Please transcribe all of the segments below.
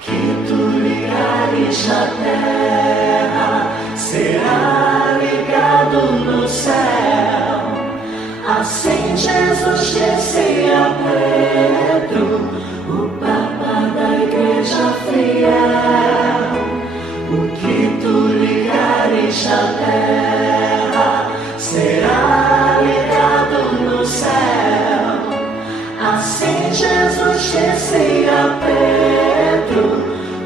que tu ligares na terra será ligado no céu. Assim Jesus disse a Pedro, o Papa da Igreja fiel: o que tu ligares na terra será ligado no céu. Assim Jesus disse a Pedro,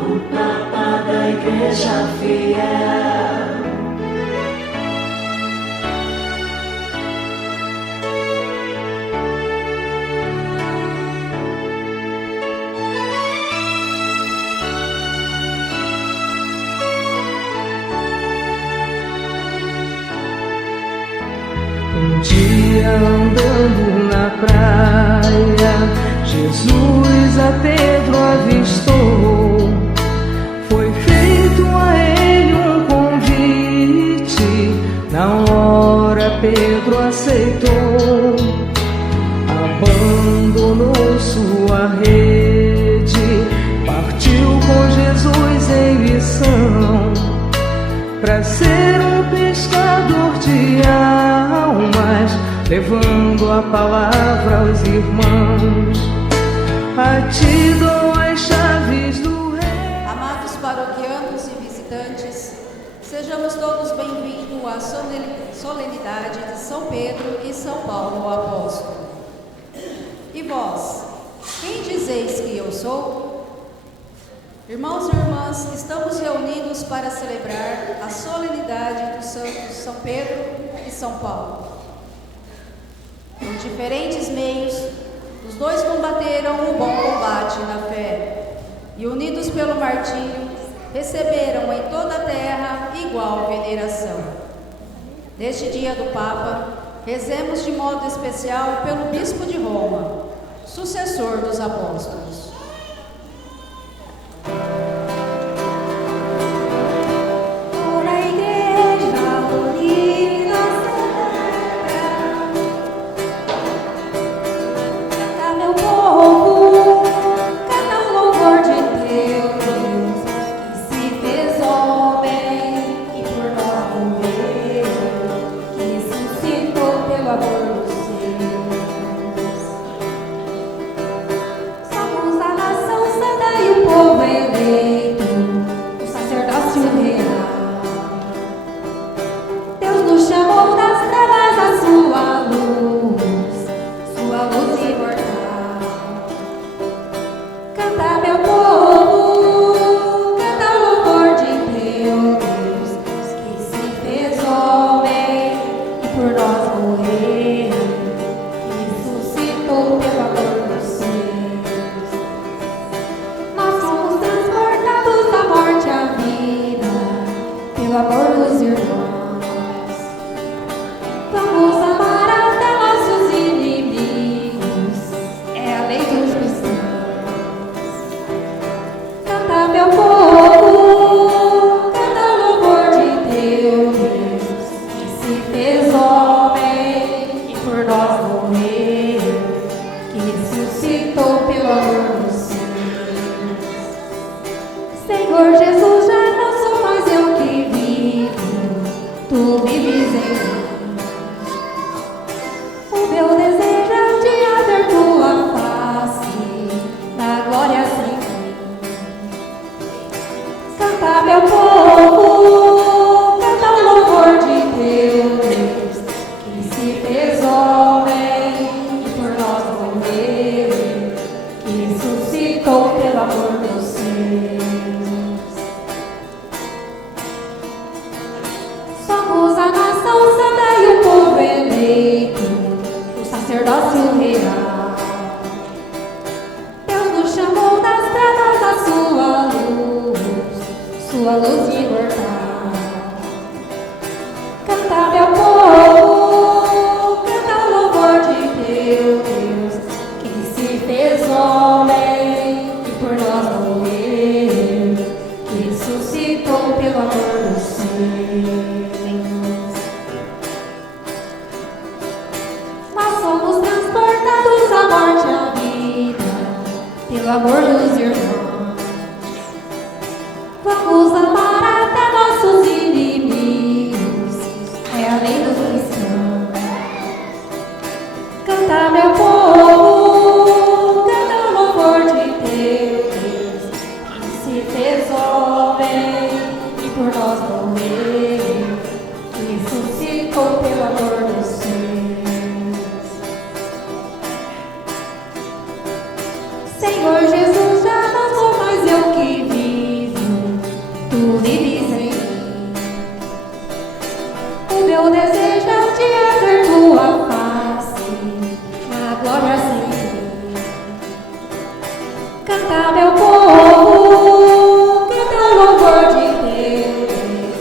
o Papa da Igreja fiel. Um dia andando na praia, Jesus a Pedro avistou. Foi feito a ele um convite, na hora Pedro aceitou. Abandonou sua rede, partiu com Jesus em missão, para ser um pescador de almas, levando a palavra aos irmãos. A ti dou as chaves do rei. Amados paroquianos e visitantes, sejamos todos bem-vindos à solenidade de São Pedro e São Paulo, o apóstolo. E vós, quem dizeis que eu sou? Irmãos e irmãs, estamos reunidos para celebrar a solenidade dos santos São Pedro e São Paulo. Por diferentes meios, os dois combateram o bom combate na fé e, unidos pelo martírio, receberam em toda a terra igual veneração. Neste dia do Papa, rezemos de modo especial pelo Bispo de Roma, sucessor dos apóstolos. Pelo amor dos irmãos, Vamos amar até nossos inimigos, é a lei do cristão. Canta, meu povo, canta o louvor de Deus, que se fez homem e por nós morreu, que ressuscitou pelo amor dos seus. Senhor Jesus, já não sou mais eu que vivo, tu vives em mim. O meu desejo é um dia ver tua face, na glória sem fim. Canta, meu povo, canta o louvor de Deus,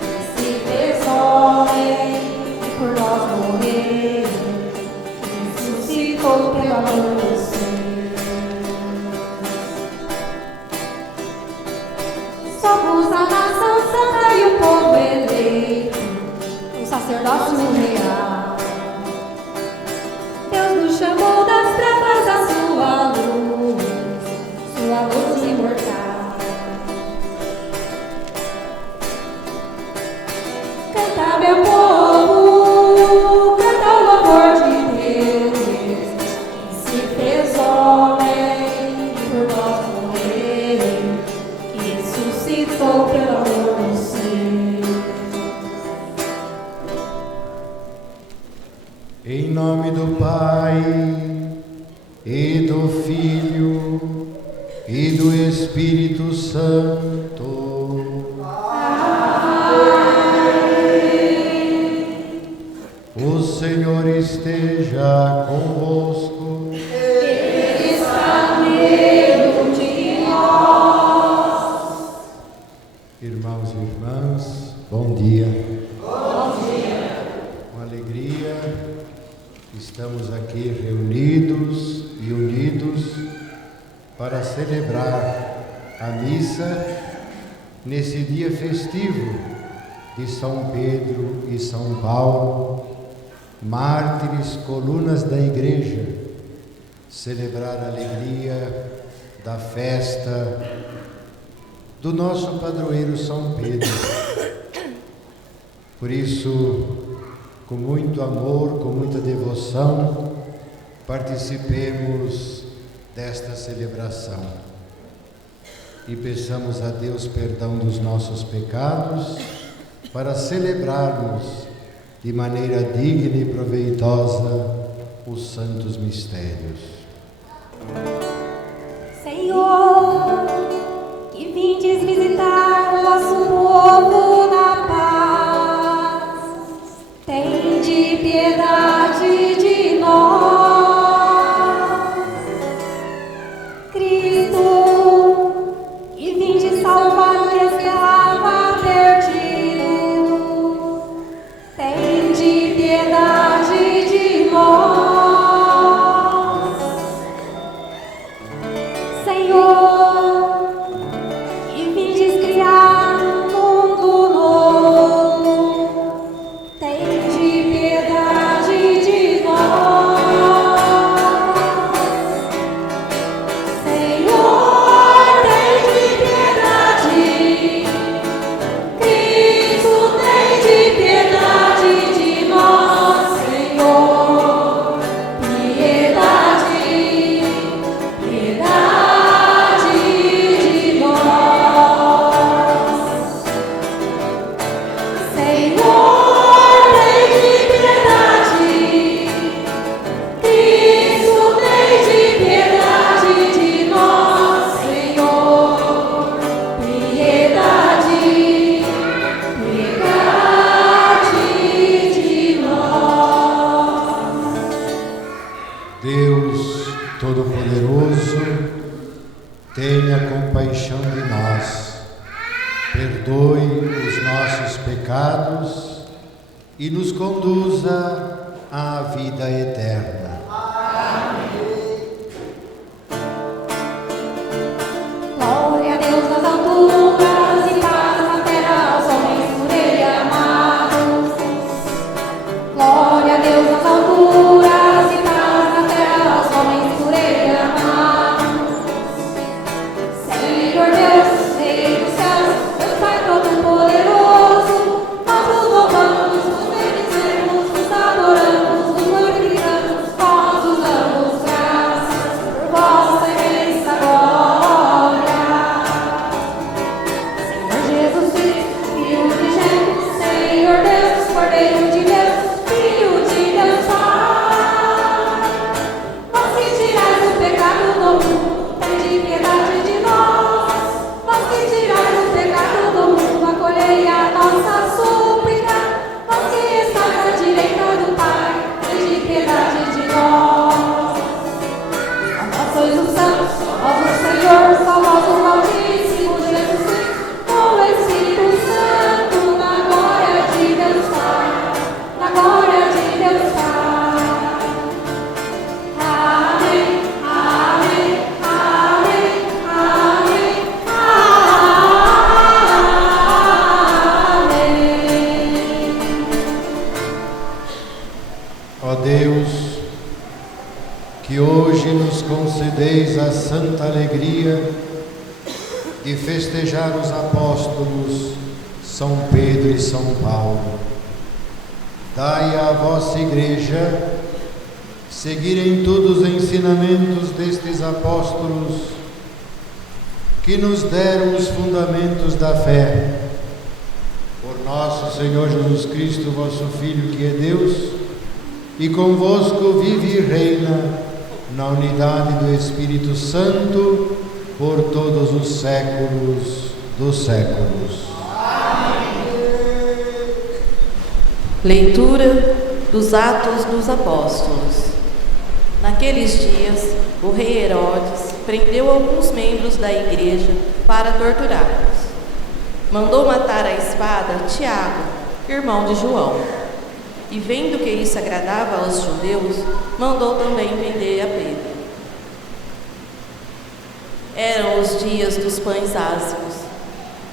que se fez homem e por nós morreu, que ressuscitou pelo amor dos seus. Somos a nação santa e o povo eleito, o sacerdócio real. Deus nos chamou das trevas à sua luz imortal. Canta, meu povo, canta o louvor de Deus, que se fez homem e por nós morreu, que ressuscitou pelo amor dos seus. Em nome do Pai, e do Filho, e do Espírito Santo. O Senhor esteja convosco. Ele está no meio de nós. Irmãos e irmãs, bom dia. Bom dia. Com alegria, estamos aqui reunidos e unidos para celebrar a missa nesse dia festivo de São Pedro e São Paulo, mártires, colunas da Igreja, celebrar a alegria da festa do nosso padroeiro São Pedro. Por isso, com muito amor, com muita devoção, participemos desta celebração e peçamos a Deus perdão dos nossos pecados para celebrarmos de maneira digna e proveitosa os santos mistérios. Senhor, que vindes visitar o vosso povo na paz, tende piedade de nós. Cristo, que vindes salvar o que estava perdido, tende piedade de nós. Senhor, que vindes criar um mundo novo, tende piedade de nós. Senhor, tende piedade. Cristo, tende piedade de nós. Senhor, piedade, piedade de nós. Senhor, tende piedade. Cristo, tende piedade de nós. Senhor, piedade, piedade de nós. Deus Todo-Poderoso, tenha compaixão de nós, perdoe os nossos pecados e nos conduza à vida eterna. Glória a Deus nas alturas e paz na terra aos homens por Ele amados. Glória a Deus nas alturas e paz na terra aos homens por Ele amados. Senhor Deus, Rei dos céus concedeis a santa alegria de festejar os apóstolos São Pedro e São Paulo. Dai à vossa Igreja seguir em todos os ensinamentos destes apóstolos que nos deram os fundamentos da fé. Por nosso Senhor Jesus Cristo, vosso Filho, que é Deus, e convosco vive e reina na unidade do Espírito Santo por todos os séculos dos séculos. Leitura dos Atos dos Apóstolos. Naqueles dias, o rei Herodes prendeu alguns membros da igreja para torturá-los. Mandou matar à espada Tiago, irmão de João. E vendo que isso agradava aos judeus, mandou também prender a Pedro. Eram os dias dos pães ázimos.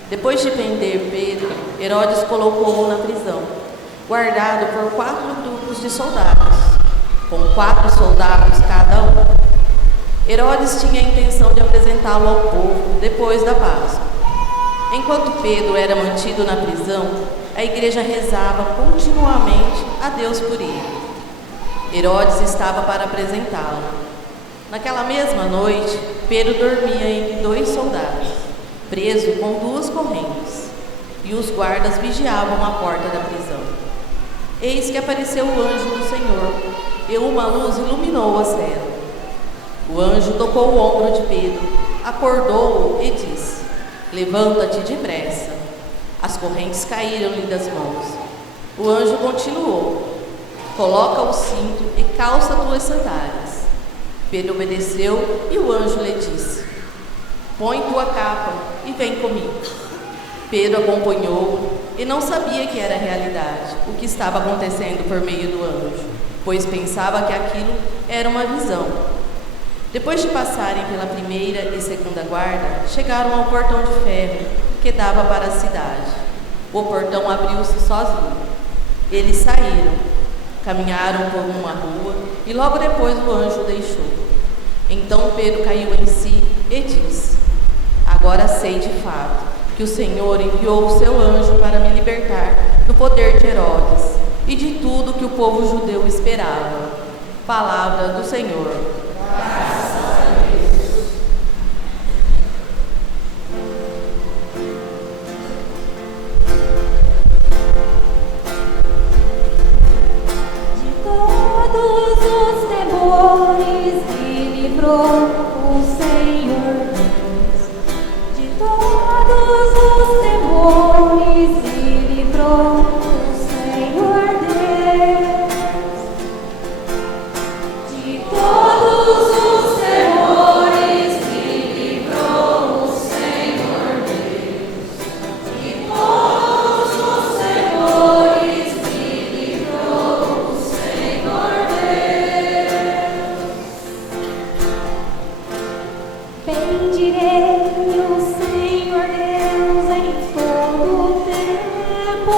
Depois de prender Pedro, Herodes colocou-o na prisão, guardado por 4 grupos de soldados, com 4 soldados cada um. Herodes tinha a intenção de apresentá-lo ao povo depois da Páscoa. Enquanto Pedro era mantido na prisão, a igreja rezava continuamente a Deus por ele. Herodes estava para apresentá-lo. Naquela mesma noite, Pedro dormia entre 2 soldados, preso com 2 correntes, e os guardas vigiavam a porta da prisão. Eis que apareceu o anjo do Senhor, e uma luz iluminou a cela. O anjo tocou o ombro de Pedro, acordou-o e disse: levanta-te depressa. As correntes caíram-lhe das mãos. O anjo continuou: coloca o cinto e calça tuas sandálias. Pedro obedeceu e o anjo lhe disse: põe tua capa e vem comigo. Pedro acompanhou-o e não sabia que era realidade o que estava acontecendo por meio do anjo, pois pensava que aquilo era uma visão. Depois de passarem pela primeira e segunda guarda, chegaram ao portão de ferro que dava para a cidade. O portão abriu-se sozinho. Eles saíram, caminharam por uma rua e logo depois o anjo o deixou. Então Pedro caiu em si e disse: agora sei de fato que o Senhor enviou o seu anjo para me libertar do poder de Herodes e de tudo que o povo judeu esperava. Palavra do Senhor. O Senhor Deus de todos os temores e livrou o Senhor Deus de todos os temores e livrou o Senhor Deus de todos os temores e livrou o Senhor Deus. Bendirei o Senhor Deus em todo o tempo,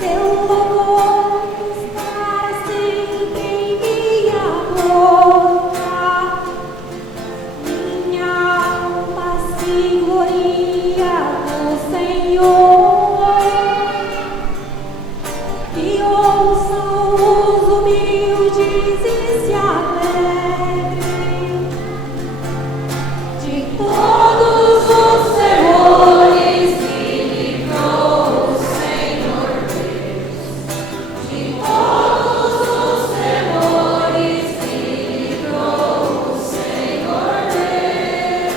seu louvor estará sempre em minha boca. Minha alma se gloria no Senhor, e ouçam os humildes e se alegrem. De todos os temores se livrou o Senhor Deus. De todos os temores se livrou o Senhor Deus.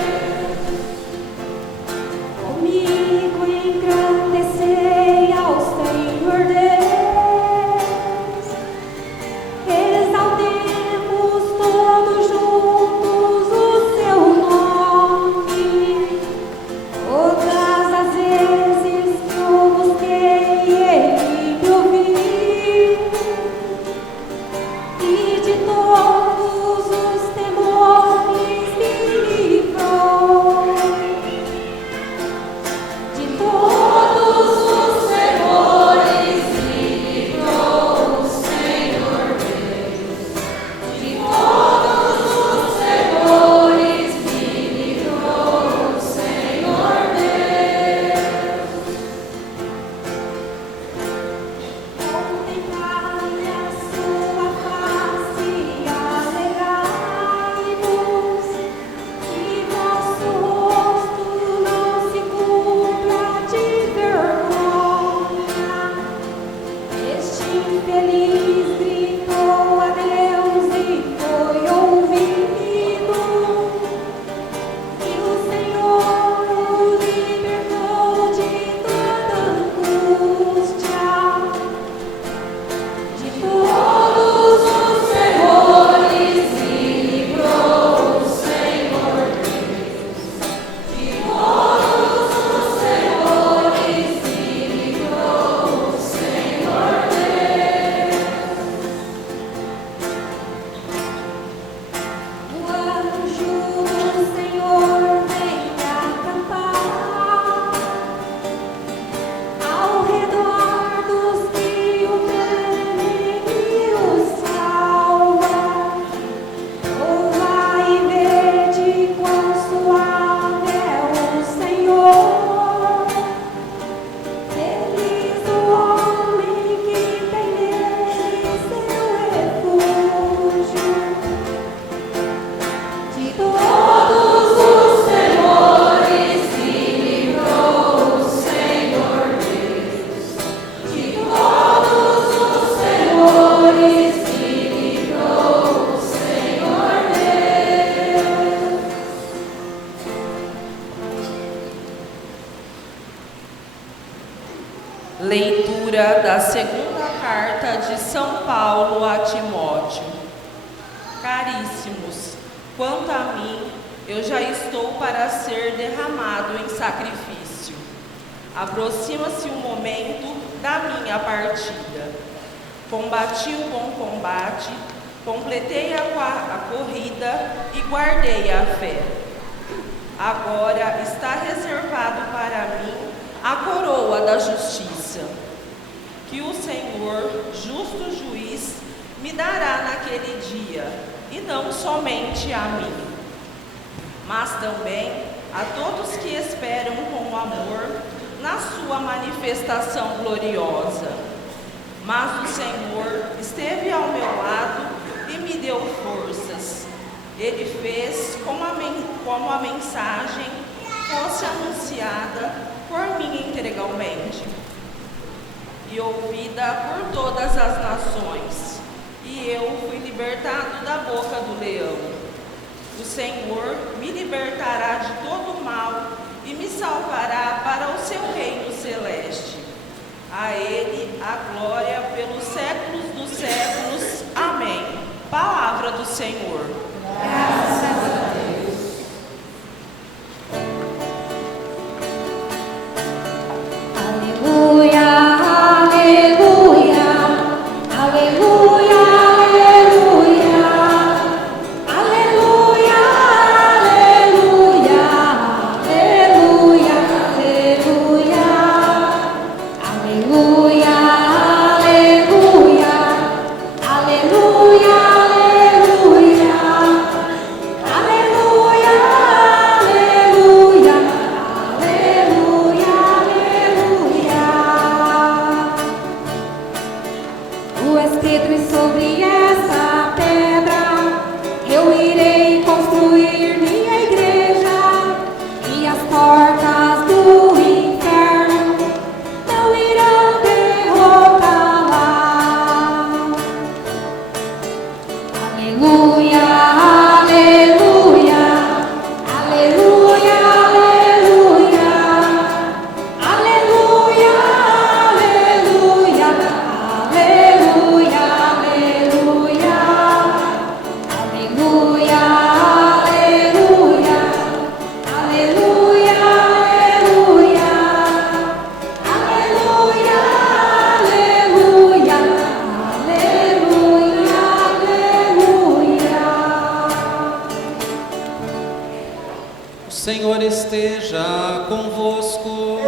Leitura da segunda carta de São Paulo a Timóteo. Caríssimos, quanto a mim, eu já estou para ser derramado em sacrifício. Aproxima-se o momento da minha partida. Combati o bom combate, completei a corrida e guardei a fé. Agora está reservado para mim a coroa da justiça, que o Senhor, justo juiz, me dará naquele dia, e não somente a mim, mas também a todos que esperam com amor na sua manifestação gloriosa. Mas o Senhor esteve ao meu lado e me deu forças. Ele fez como a mensagem fosse anunciada por mim integralmente e ouvida por todas as nações, e eu fui libertado da boca do leão. O Senhor me libertará de todo mal e me salvará para o seu reino celeste. A Ele a glória pelos séculos dos séculos. Amém. Palavra do Senhor. Graças a Deus. Aleluia, aleluia, aleluia, aleluia, aleluia, aleluia, aleluia, aleluia, aleluia, aleluia, aleluia, aleluia, aleluia, aleluia, aleluia, aleluia. Tu és Pedro e sobre essa pedra eu irei construir minha igreja, e as portas do inferno não irão derrotá-la. Aleluia, aleluia, aleluia, aleluia, aleluia, aleluia, aleluia, aleluia, aleluia, aleluia, aleluia, aleluia, aleluia, aleluia. O Senhor esteja convosco.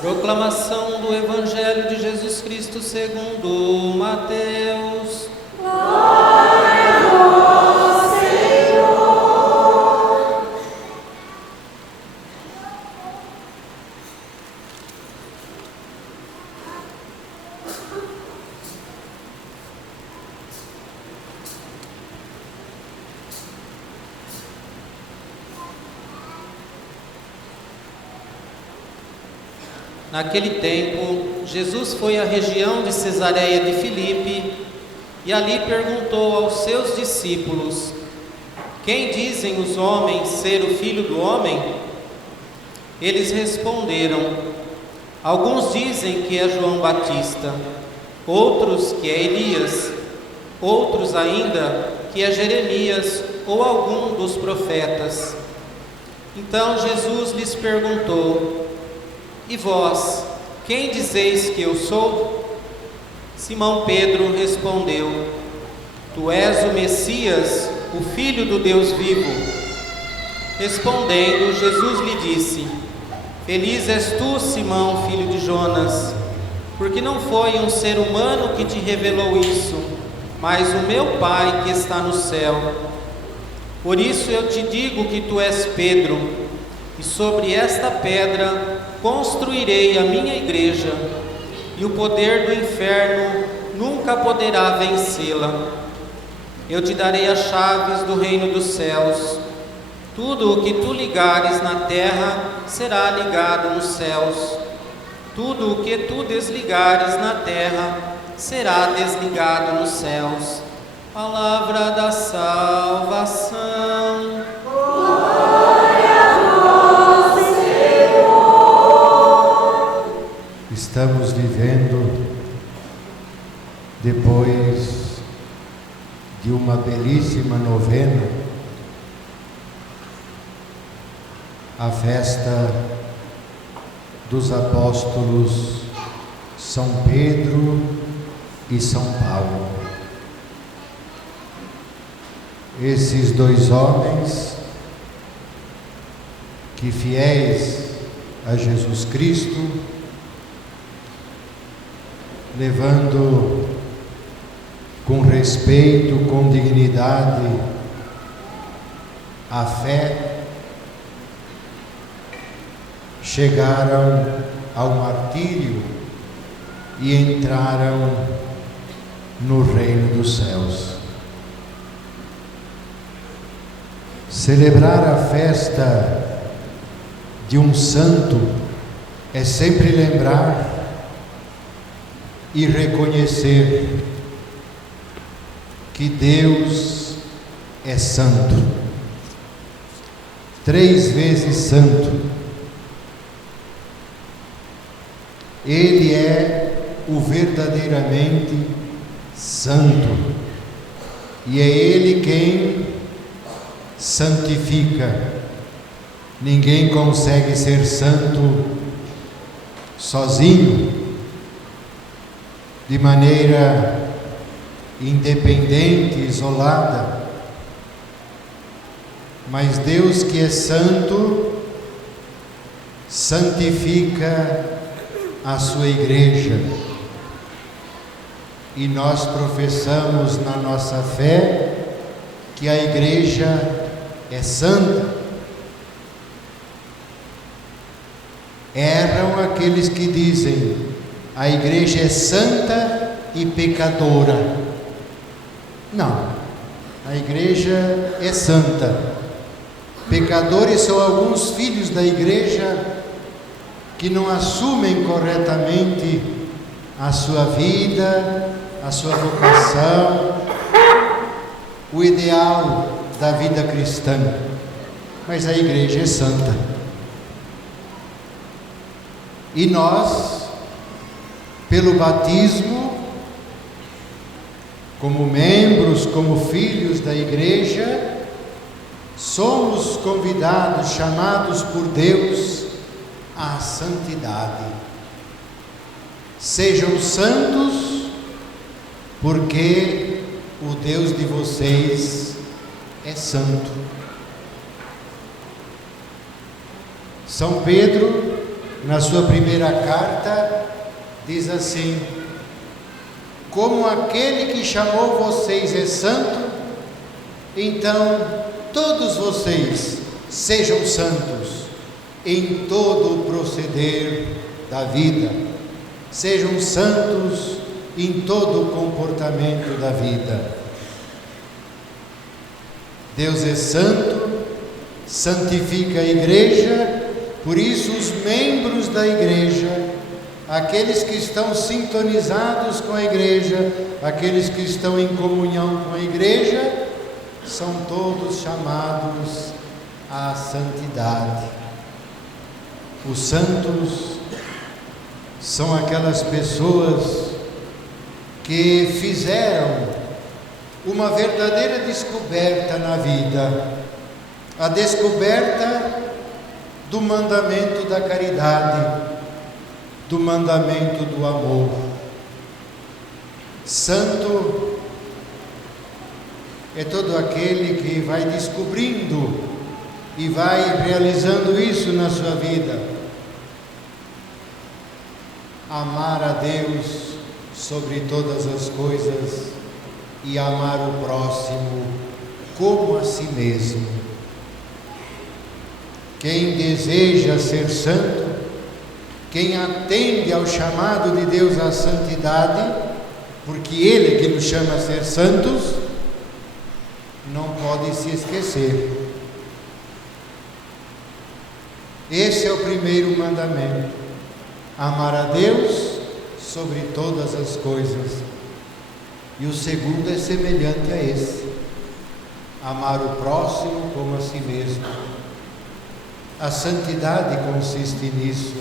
Proclamação do Evangelho de Jesus Cristo segundo Mateus. Naquele tempo, Jesus foi à região de Cesareia de Filipe e ali perguntou aos seus discípulos: quem dizem os homens ser o Filho do Homem? Eles responderam: alguns dizem que é João Batista, outros que é Elias, outros ainda que é Jeremias ou algum dos profetas. Então Jesus lhes perguntou: e vós, quem dizeis que eu sou? Simão Pedro respondeu: tu és o Messias, o Filho do Deus vivo. Respondendo, Jesus lhe disse: feliz és tu, Simão, filho de Jonas, porque não foi um ser humano que te revelou isso, mas o meu Pai que está no céu. Por isso eu te digo que tu és Pedro, e sobre esta pedra construirei a minha igreja, e o poder do inferno nunca poderá vencê-la. Eu te darei as chaves do reino dos céus. Tudo o que tu ligares na terra será ligado nos céus. Tudo o que tu desligares na terra será desligado nos céus. Palavra da salvação. Glória a vós, Senhor. depois de uma belíssima novena, a festa dos apóstolos São Pedro e São Paulo. Esses dois homens que, fiéis a Jesus Cristo, levando com respeito, com dignidade a fé, chegaram ao martírio e entraram no reino dos céus. Celebrar a festa de um santo é sempre lembrar e reconhecer que Deus é santo, 3 vezes santo. Ele é o verdadeiramente santo e é Ele quem santifica. Ninguém consegue ser santo sozinho, de maneira independente, isolada. Mas Deus, que é santo, santifica a sua igreja. E nós professamos na nossa fé que a igreja é santa. Erram aqueles que dizem: a igreja é santa e pecadora. Não, a igreja é santa. Pecadores são alguns filhos da igreja que não assumem corretamente a sua vida, a sua vocação, o ideal da vida cristã. Mas a igreja é santa. E nós, pelo batismo, como membros, como filhos da igreja, somos convidados, chamados por Deus à santidade. Sejam santos, porque o Deus de vocês é santo. São Pedro, na sua primeira carta, diz assim: como aquele que chamou vocês é santo, então todos vocês sejam santos em todo o proceder da vida. Sejam santos em todo o comportamento da vida. Deus é santo, santifica a igreja. Por isso, os membros da igreja, aqueles que estão sintonizados com a igreja, aqueles que estão em comunhão com a igreja, são todos chamados à santidade. Os santos são aquelas pessoas que fizeram uma verdadeira descoberta na vida, a descoberta do mandamento da caridade, do mandamento do amor. Santo é todo aquele que vai descobrindo e vai realizando isso na sua vida. Amar a Deus sobre todas as coisas e amar o próximo como a si mesmo. Quem deseja ser santo, quem atende ao chamado de Deus à santidade, porque Ele é que nos chama a ser santos, não pode se esquecer. Esse é o primeiro mandamento: amar a Deus sobre todas as coisas. E o segundo é semelhante a esse: amar o próximo como a si mesmo. A santidade consiste nisso.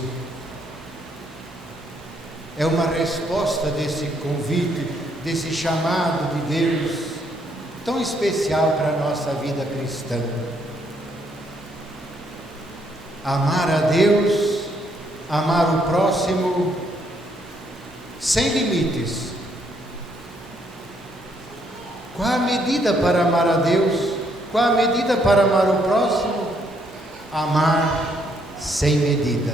É uma resposta desse convite desse chamado de Deus tão especial para a nossa vida cristã. Amar a Deus, amar o próximo, sem limites. Qual a medida para amar a Deus? Qual a medida para amar o próximo? Amar sem medida.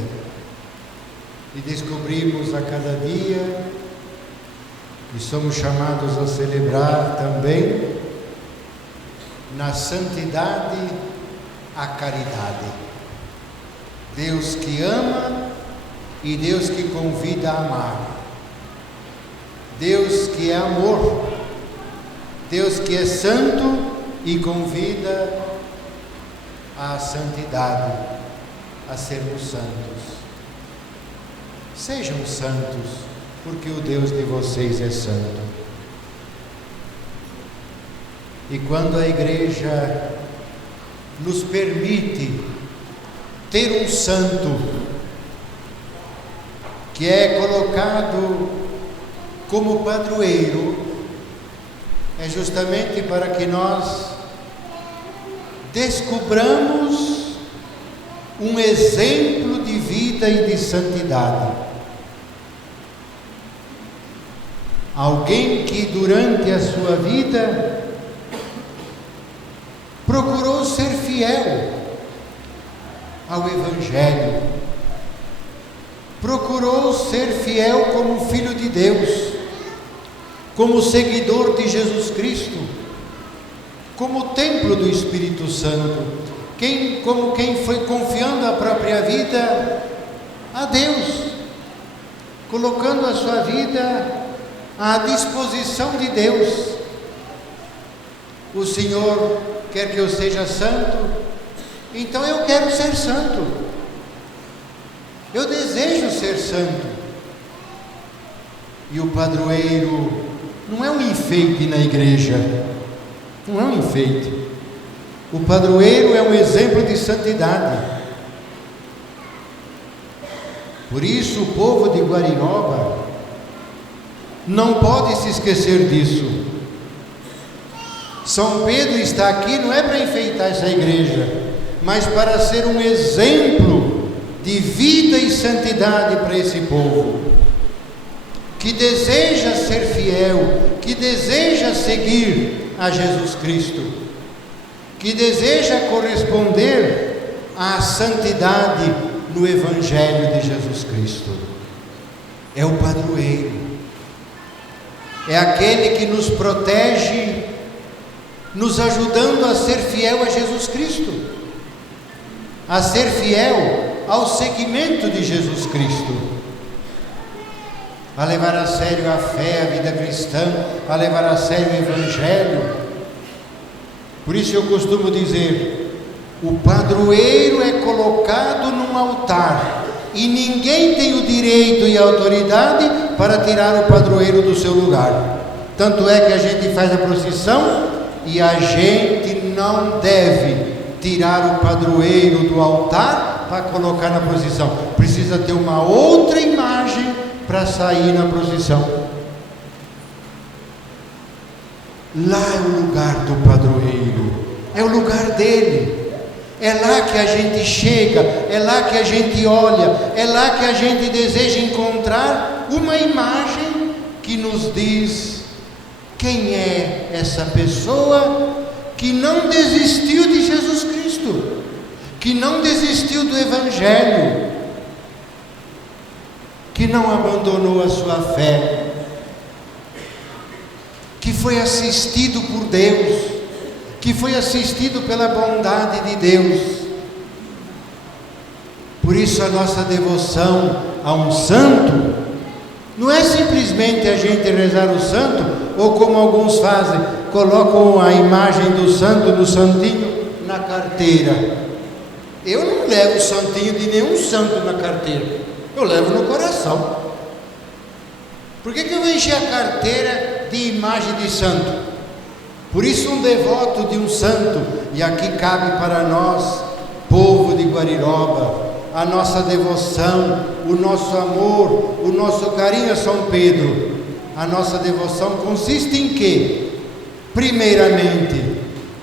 E descobrimos a cada dia, e somos chamados a celebrar também, na santidade, a caridade. Deus que ama e Deus que convida a amar. Deus que é amor. Deus que é santo e convida à santidade, a sermos santos. Sejam santos, porque o Deus de vocês é santo. E quando a igreja nos permite ter um santo que é colocado como padroeiro, é justamente para que nós descubramos um exemplo de vida e de santidade. Alguém que durante a sua vida procurou ser fiel ao Evangelho, procurou ser fiel como filho de Deus, como seguidor de Jesus Cristo, como templo do Espírito Santo, como quem foi confiando a própria vida a Deus, colocando a sua vida à disposição de Deus. O Senhor quer que eu seja santo, então eu quero ser santo. Eu desejo ser santo. E o padroeiro não é um enfeite na igreja, não é um enfeite. O padroeiro é um exemplo de santidade. Por isso o povo de Guariroba não pode se esquecer disso. São Pedro está aqui não é para enfeitar essa igreja, mas para ser um exemplo de vida e santidade para esse povo, que deseja ser fiel, que deseja seguir a Jesus Cristo, que deseja corresponder à santidade no Evangelho de Jesus Cristo. É o padroeiro, é aquele que nos protege, nos ajudando a ser fiel a Jesus Cristo, a ser fiel ao seguimento de Jesus Cristo, a levar a sério a fé, a vida cristã, a levar a sério o Evangelho. Por isso eu costumo dizer, o padroeiro é colocado num altar e ninguém tem o direito e a autoridade para tirar o padroeiro do seu lugar. Tanto é que a gente faz a procissão e a gente não deve tirar o padroeiro do altar para colocar na procissão. Precisa ter uma outra imagem para sair na procissão. Lá é o lugar do padroeiro, é o lugar dele. É lá que a gente chega, é lá que a gente olha, é lá que a gente deseja encontrar uma imagem que nos diz quem é essa pessoa que não desistiu de Jesus Cristo, que não desistiu do Evangelho, que não abandonou a sua fé, que foi assistido por Deus, que foi assistido pela bondade de Deus. Por isso a nossa devoção a um santo não é simplesmente a gente rezar o santo, ou como alguns fazem, colocam a imagem do santo, do santinho, na carteira. Eu não levo o santinho de nenhum santo na carteira, eu levo no coração. Por que eu vou encher a carteira de imagem de santo? Por isso um devoto de um santo, e aqui cabe para nós, povo de Guariroba, a nossa devoção, o nosso amor, o nosso carinho a São Pedro, a nossa devoção consiste em quê? Primeiramente,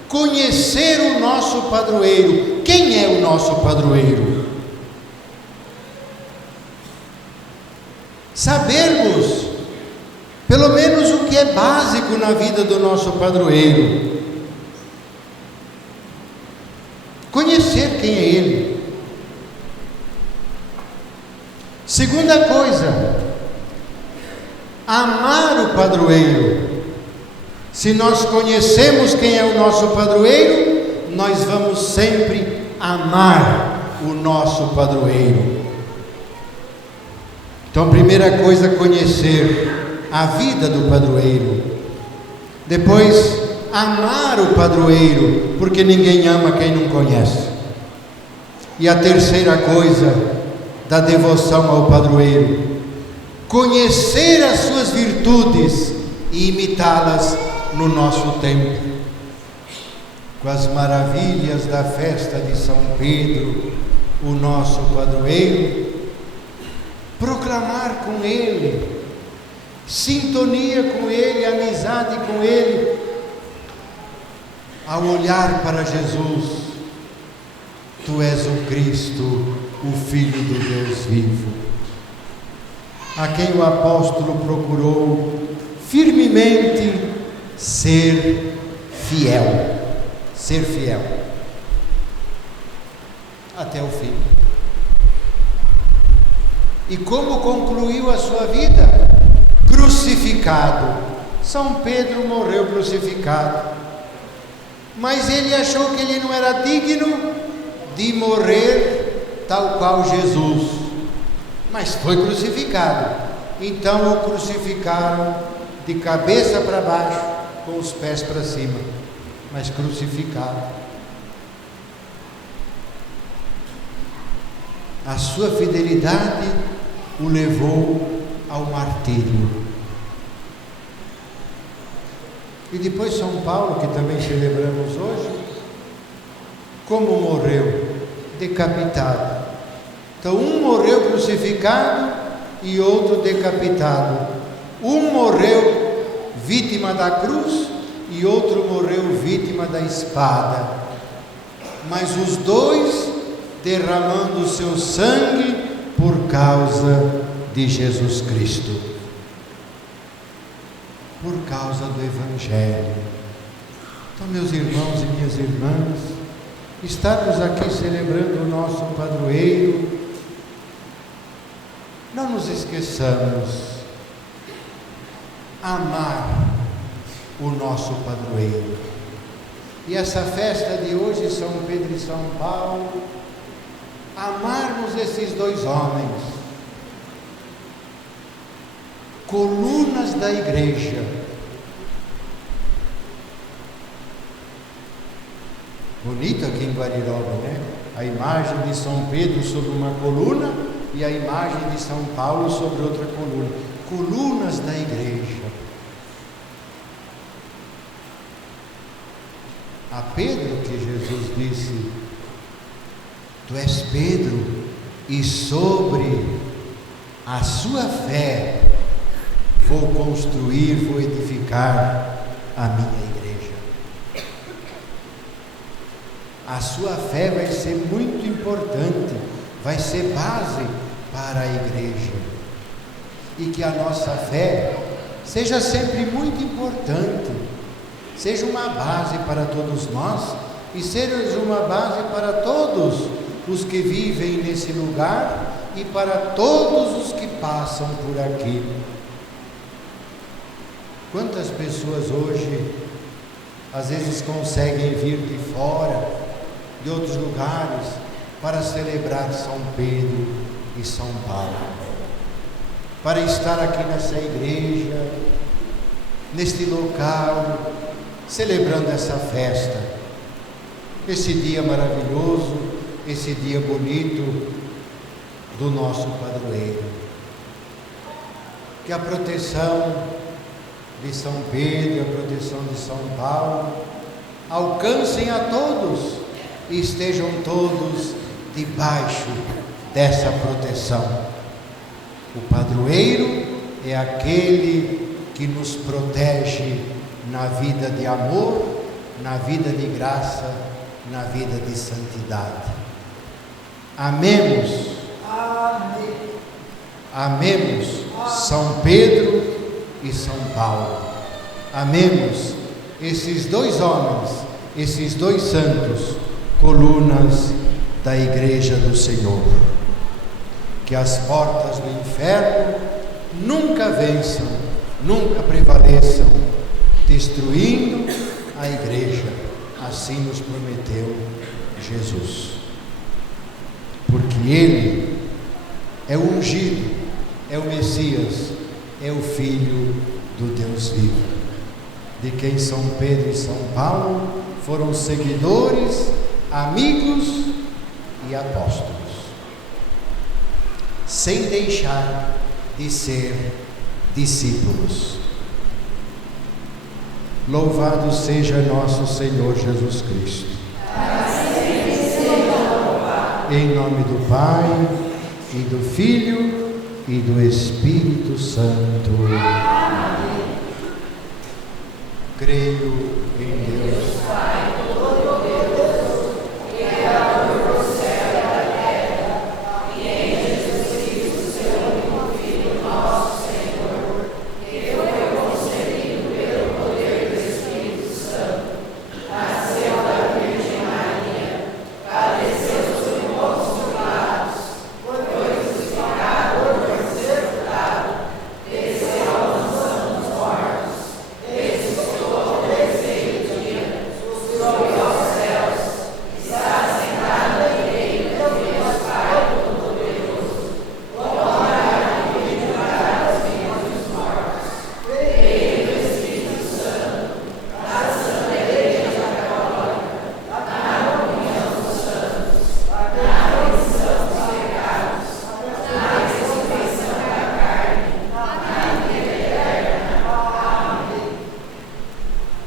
conhecer o nosso padroeiro. Quem é o nosso padroeiro? Sabermos, pelo menos, o que é básico na vida do nosso padroeiro. Conhecer quem é ele. Segunda coisa, amar o padroeiro. Se nós conhecemos quem é o nosso padroeiro, nós vamos sempre amar o nosso padroeiro. Então, primeira coisa, conhecer a vida do padroeiro. Depois, amar o padroeiro, porque ninguém ama quem não conhece. E a terceira coisa da devoção ao padroeiro, conhecer as suas virtudes e imitá-las no nosso tempo. Com as maravilhas da festa de São Pedro, o nosso padroeiro, proclamar com ele, sintonia com ele, amizade com ele, ao olhar para Jesus, tu és o Cristo, o Filho do Deus vivo, a quem o apóstolo procurou firmemente ser fiel até o fim. E como concluiu a sua vida? Crucificado. São Pedro morreu crucificado, mas ele achou que ele não era digno de morrer tal qual Jesus, mas foi crucificado. Então o crucificaram de cabeça para baixo, com os pés para cima, mas crucificado. A sua fidelidade o levou ao martírio. E depois São Paulo, que também celebramos hoje, como morreu? Decapitado. Então um morreu crucificado e outro decapitado. Um morreu vítima da cruz e outro morreu vítima da espada. Mas os dois derramando o seu sangue por causa de Jesus Cristo, por causa do Evangelho. Então, meus irmãos e minhas irmãs, estamos aqui celebrando o nosso padroeiro. Não nos esqueçamos, amar o nosso padroeiro. E essa festa de hoje, São Pedro e São Paulo, amarmos esses dois homens, colunas da igreja. Bonito aqui em Guariroba, né? A imagem de São Pedro sobre uma coluna e a imagem de São Paulo sobre outra coluna. Colunas da igreja. A Pedro que Jesus disse: tu és Pedro, e sobre a sua fé vou construir, vou edificar a minha igreja. A sua fé vai ser muito importante, vai ser base para a igreja. E que a nossa fé seja sempre muito importante, seja uma base para todos nós e seja uma base para todos os que vivem nesse lugar e para todos os que passam por aqui. Quantas pessoas hoje, às vezes, conseguem vir de fora, de outros lugares, para celebrar São Pedro e São Paulo, para estar aqui nessa igreja, neste local, celebrando essa festa, esse dia maravilhoso, esse dia bonito do nosso padroeiro. Que a proteção de São Pedro, a proteção de São Paulo alcancem a todos e estejam todos debaixo dessa proteção. O padroeiro é aquele que nos protege na vida de amor, na vida de graça, na vida de santidade. Amemos. Amemos São Pedro e São Paulo. Amemos esses dois homens, esses dois santos, colunas da Igreja do Senhor. Que as portas do inferno nunca vençam, nunca prevaleçam, destruindo a Igreja. Assim nos prometeu Jesus. Porque Ele é o ungido, é o Messias, é o Filho do Deus vivo, de quem São Pedro e São Paulo foram seguidores, amigos e apóstolos, sem deixar de ser discípulos. Louvado seja nosso Senhor Jesus Cristo. Em nome do Pai, e do Filho, e do Espírito Santo. Amém. Creio em Deus.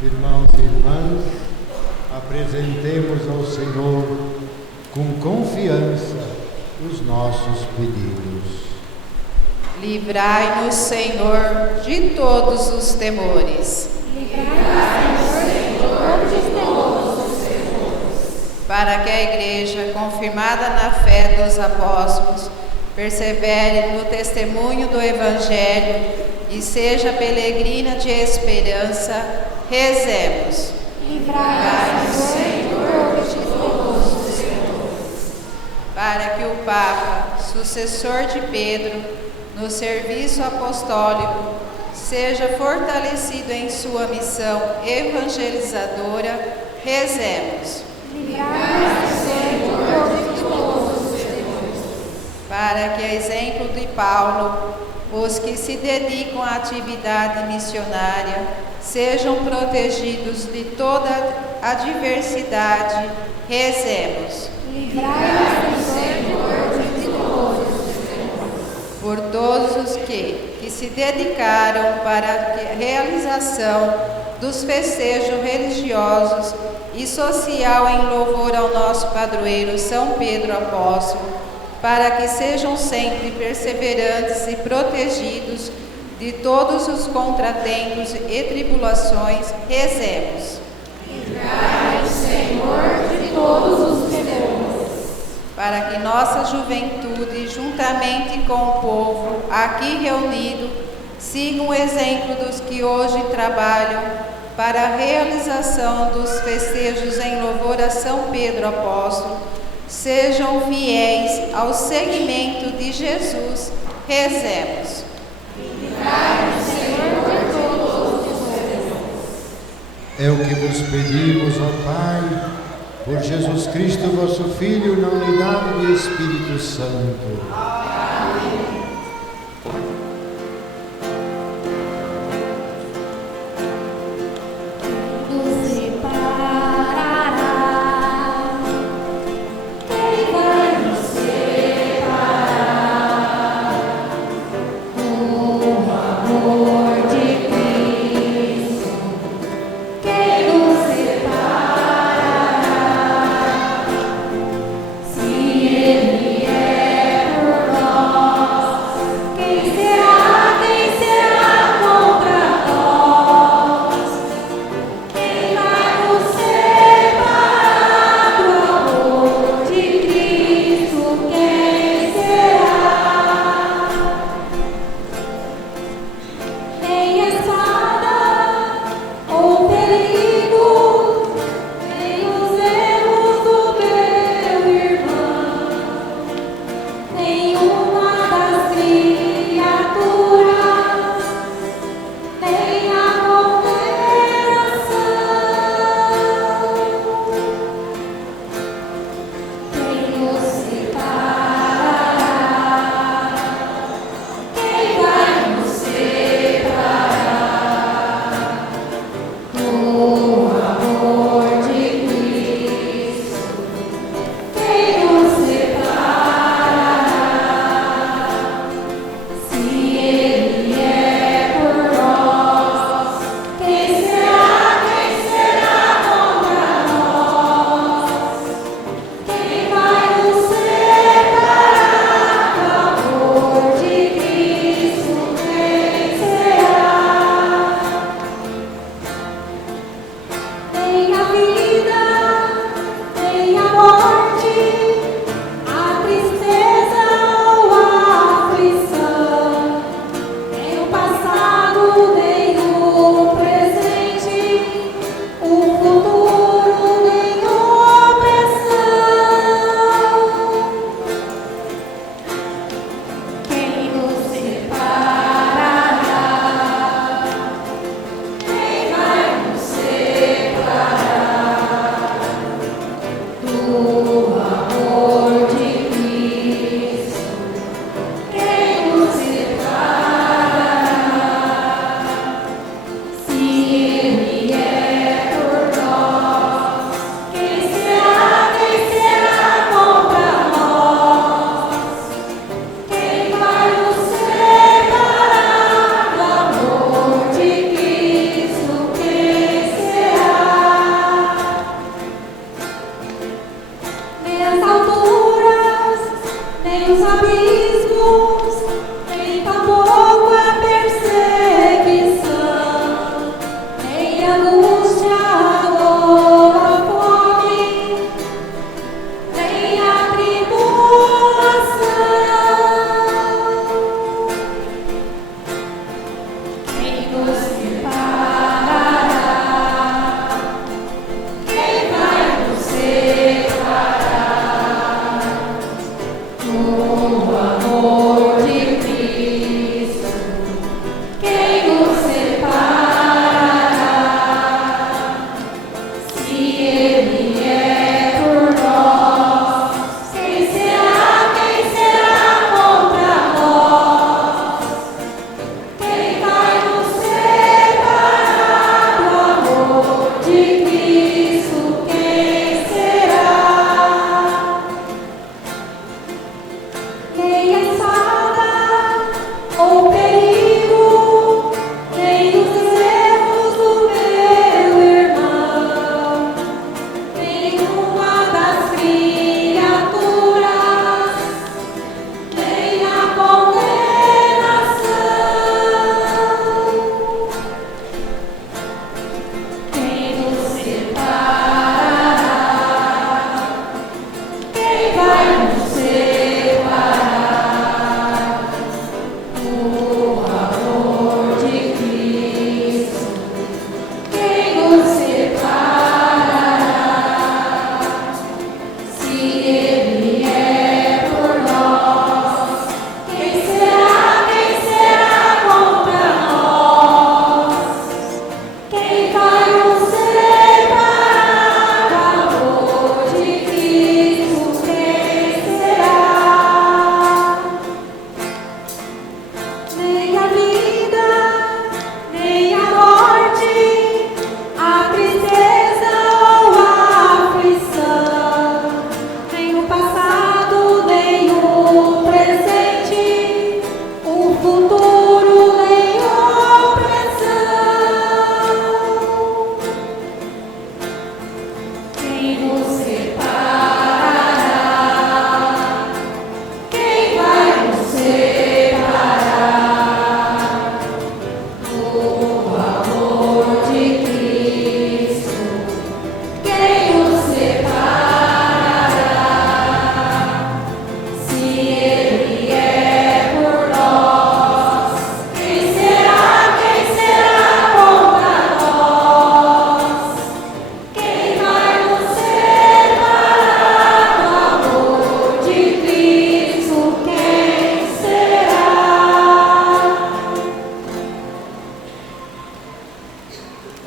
Irmãos e irmãs, apresentemos ao Senhor com confiança os nossos pedidos. Livrai-nos, Senhor, de todos os temores. Livrai-nos, Senhor, de todos os temores. Para que a Igreja, confirmada na fé dos apóstolos, persevere no testemunho do Evangelho e seja peregrina de esperança, rezemos. Livrai-nos, Senhor, de todos os temores. Para que o Papa, sucessor de Pedro, no serviço apostólico, seja fortalecido em sua missão evangelizadora, rezemos. Livrai-nos, Senhor, de todos os temores. Para que, a exemplo de Paulo, os que se dedicam à atividade missionária sejam protegidos de toda adversidade, rezemos. Livrai-nos, Senhor, de todos os temores. Por todos os que se dedicaram para a realização dos festejos religiosos e social em louvor ao nosso padroeiro São Pedro Apóstolo, para que sejam sempre perseverantes e protegidos de todos os contratempos e tribulações, rezemos. Livrai-nos, Senhor, de todos os temores. Para que nossa juventude, juntamente com o povo aqui reunido, sigam o exemplo dos que hoje trabalham para a realização dos festejos em louvor a São Pedro Apóstolo, sejam fiéis ao seguimento de Jesus, rezemos. Livrai-nos, Senhor, de todos os temores. É o que vos pedimos, ó Pai, por Jesus Cristo, vosso Filho, na unidade do Espírito Santo. Nos separará. Quem vai nos separar? O amor de Cristo. Quem nos separará? Se Ele é por nós.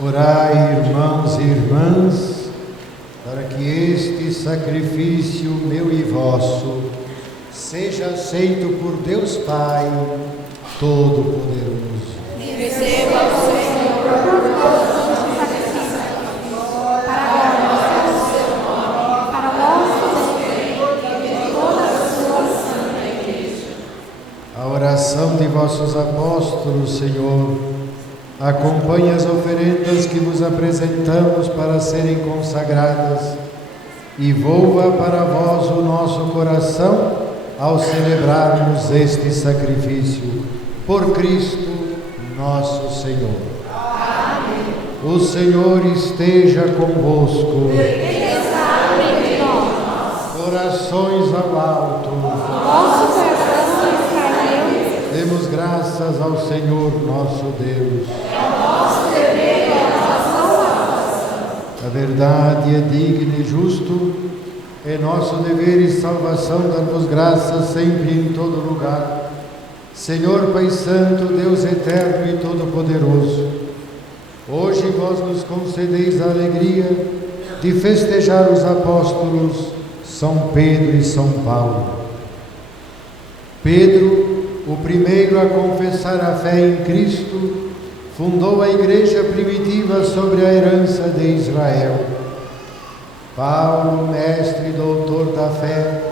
Orai, irmãos e irmãs, para que este sacrifício meu e vosso seja aceito por Deus Pai Todo-Poderoso. Receba o Senhor por nós o sacrifício para o seu nome, para o nosso bem e de toda a sua santa igreja. A oração de vossos apóstolos, Senhor, acompanhe as oferendas que vos apresentamos para serem consagradas e volva para vós o nosso coração ao celebrarmos este sacrifício. Por Cristo nosso Senhor. Amém. O Senhor esteja convosco. Ele está entre nós. Corações ao alto. Nosso coração está em Deus. Demos graças ao Senhor nosso Deus. Nosso dever e a nossa salvação. A verdade é digna e justo, é nosso dever e salvação dar-vos graças sempre e em todo lugar. Senhor Pai Santo, Deus eterno e todo-poderoso, hoje vós nos concedeis a alegria de festejar os apóstolos São Pedro e São Paulo. Pedro, o primeiro a confessar a fé em Cristo, fundou a igreja primitiva sobre a herança de Israel. Paulo, mestre e doutor da fé,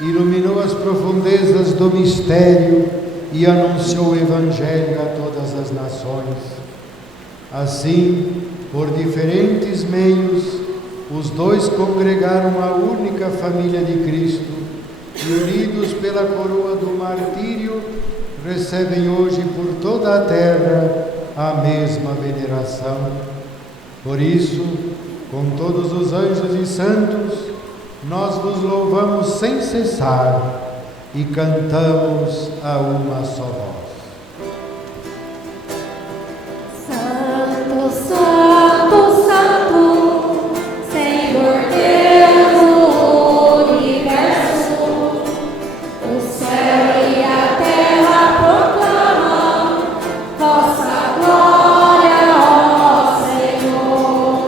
iluminou as profundezas do mistério e anunciou o Evangelho a todas as nações. Assim, por diferentes meios, os dois congregaram a única família de Cristo e, unidos pela coroa do martírio, recebem hoje por toda a terra a mesma veneração. Por isso, com todos os anjos e santos, nós vos louvamos sem cessar e cantamos a uma só voz. Santo, Santo, Santo, Senhor Deus do universo, o céu e a terra proclamam vossa glória, ó Senhor.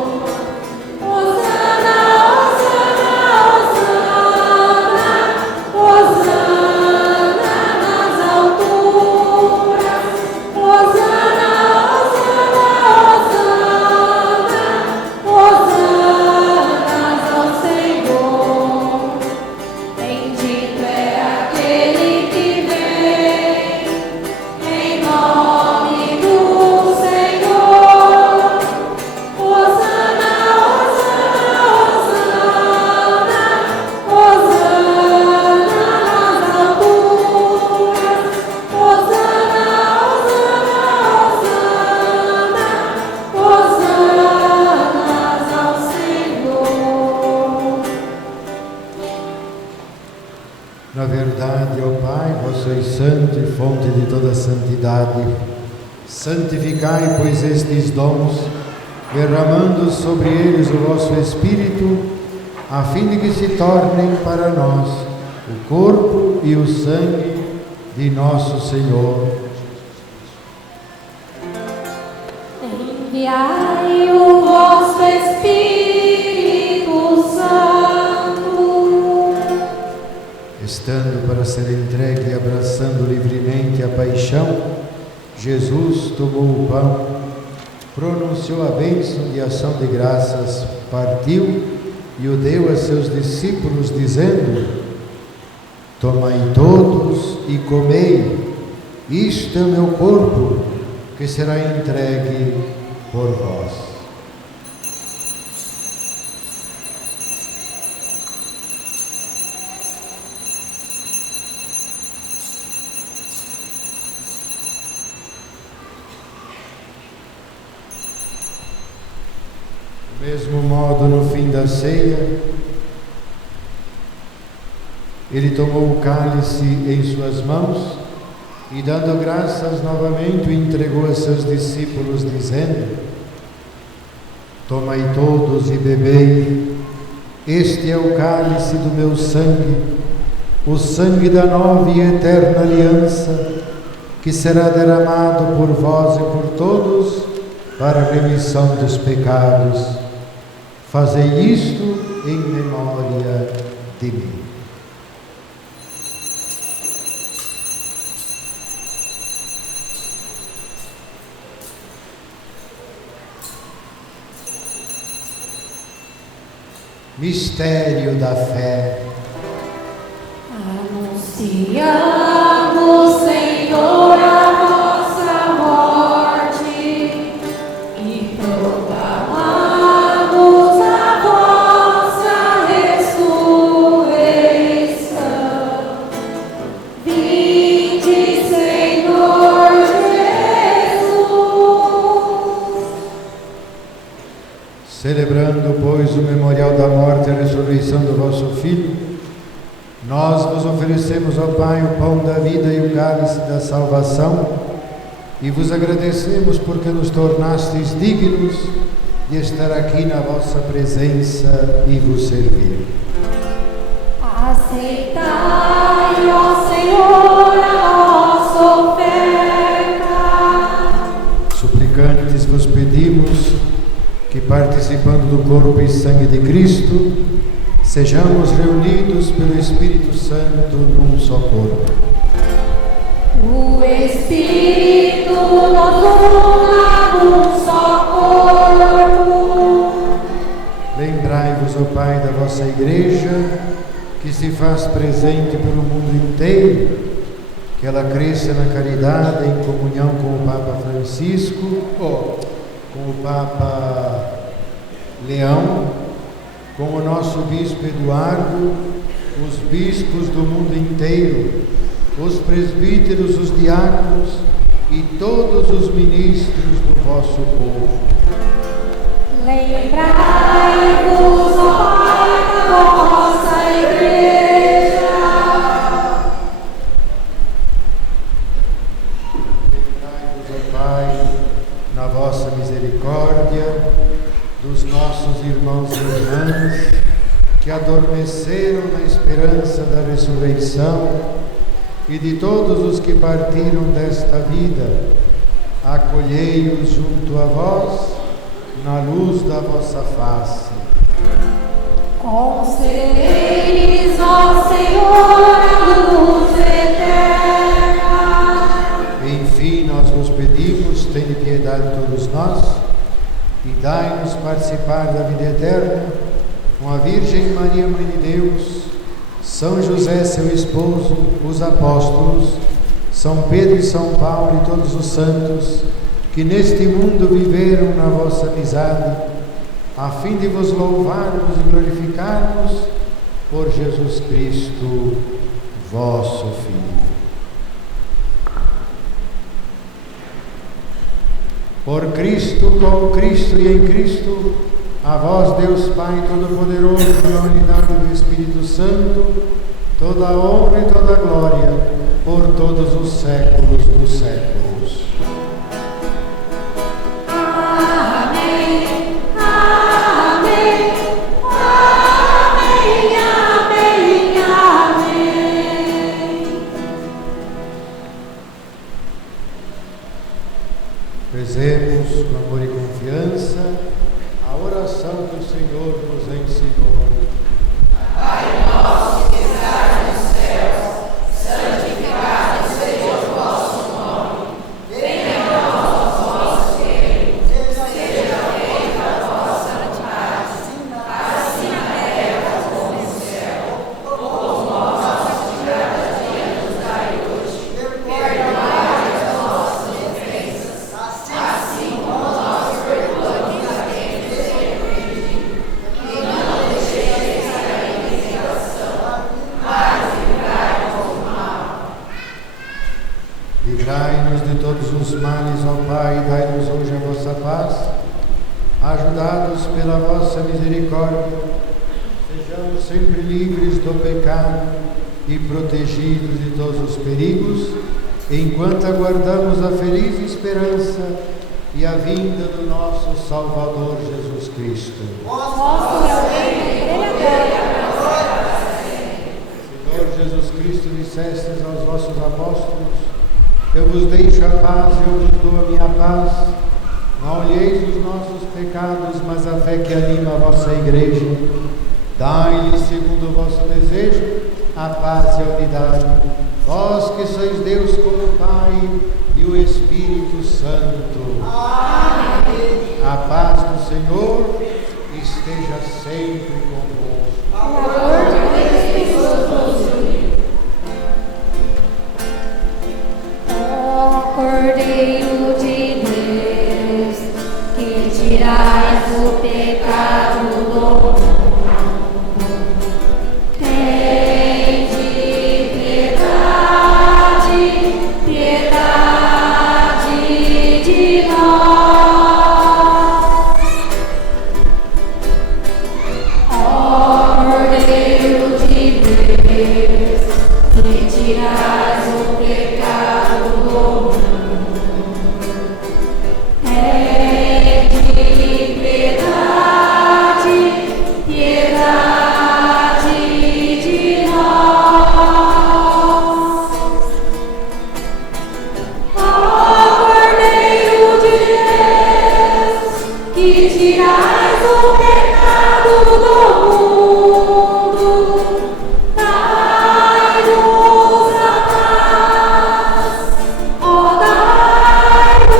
vós sois santo e fonte de toda santidade. Santificai, pois, estes dons, derramando sobre eles o vosso Espírito, a fim de que se tornem para nós o corpo e o sangue de nosso Senhor. Enviai o vosso Espírito Santo. Estando para ser entregue e abraçando livremente a paixão, Jesus tomou o pão, pronunciou a bênção de ação de graças, partiu e o deu a seus discípulos, dizendo: Tomai todos e comei, isto é o meu corpo, que será entregue por vós. Do mesmo modo, no fim da ceia, ele tomou o cálice em suas mãos e, dando graças novamente, o entregou a seus discípulos, dizendo: Tomai todos e bebei, este é o cálice do meu sangue, o sangue da nova e eterna aliança, que será derramado por vós e por todos para a remissão dos pecados. Fazei isto em memória de mim. Mistério da fé. Anunciamos, Senhor, a vossa morte e proclamamos a vossa ressurreição. Vinde, Senhor Jesus. Celebrando, pois, o memorial da morte e a ressurreição do vosso Filho, nós vos oferecemos, ó Pai, o pão da vida e o cálice da salvação, e vos agradecemos porque nos tornastes dignos de estar aqui na vossa presença e vos servir. Aceitai, ó Senhor, a nossa oferta. Suplicantes vos pedimos que, participando do corpo e sangue de Cristo, sejamos reunidos pelo Espírito Santo num só corpo. O Espírito nos una num só corpo. Lembrai-vos, ó Pai, da vossa Igreja, que se faz presente pelo mundo inteiro, que ela cresça na caridade, em comunhão com o Papa Francisco, com o Papa Leão, com o nosso Bispo Eduardo, os bispos do mundo inteiro, os presbíteros, os diáconos e todos os ministros do vosso povo. Lembrai-vos, ó Pai, da vossa Igreja. Lembrai-vos, ó Pai, na vossa misericórdia, dos nossos irmãos e irmãs que adormeceram na esperança da ressurreição e de todos os que partiram desta vida. Acolhei-os junto a vós na luz da vossa face. Concedei-lhes, ó Senhor, a luz eterna. Enfim, nós vos pedimos, tende piedade de todos nós e dai-nos participar da vida eterna com a Virgem Maria, Mãe de Deus, São José, seu esposo, os apóstolos, São Pedro e São Paulo e todos os santos que neste mundo viveram na vossa amizade, a fim de vos louvarmos e glorificarmos por Jesus Cristo, vosso Filho. Por Cristo, com Cristo e em Cristo, a vós, Deus Pai Todo-Poderoso, na unidade do Espírito Santo, toda a honra e toda a glória, por todos os séculos dos séculos. Amém, amém, amém, amém, amém. Rezemos com amor e confiança a oração que o Senhor nos ensinou. Pai nosso que estás nos céus, santificado seja o vosso nome. Venha a nós o vosso reino. Seja feita a vossa vontade, assim na terra como no céu. O pão nosso de cada dia nos dai hoje. Perdoai as nossas ofensas, assim como nós perdoamos a quem nos tem ofendido. E não deixeis cair em tentação, mas livrai-nos do mal. Livrai-nos de todos os males, ó Pai, e dai-nos hoje a vossa paz. Ajudados pela vossa misericórdia, sejamos sempre livres do pecado e protegidos de todos os perigos, enquanto aguardamos a feliz esperança e a vinda do nosso Salvador Jesus Cristo. Vosso é o reino, ele agora. Senhor Jesus Cristo, dissestes aos vossos apóstolos: eu vos deixo a paz, eu vos dou a minha paz. Não olheis os nossos pecados, mas a fé que anima a vossa igreja. Dai-lhe, segundo o vosso desejo, a paz e a unidade. Vós que sois Deus como o Pai e o Espírito Santo. Amém. A paz do Senhor esteja sempre convosco. O amor de Deus possui. Ó Cordeiro de Deus, que tirais o pecado do mundo, tende piedade, piedade de nós. Ó Cordeiro de Deus, que tirais o pecado do mundo, tende piedade, piedade de nós. Ó Cordeiro de Deus, que tirais o pecado do mundo, dai-nos a paz. Ó, dai-nos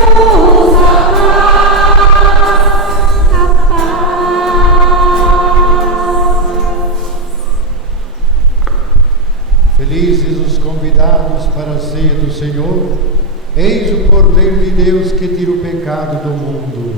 a paz. Felizes os convidados para a ceia do Senhor. Eis o Cordeiro de Deus que tira o pecado do mundo.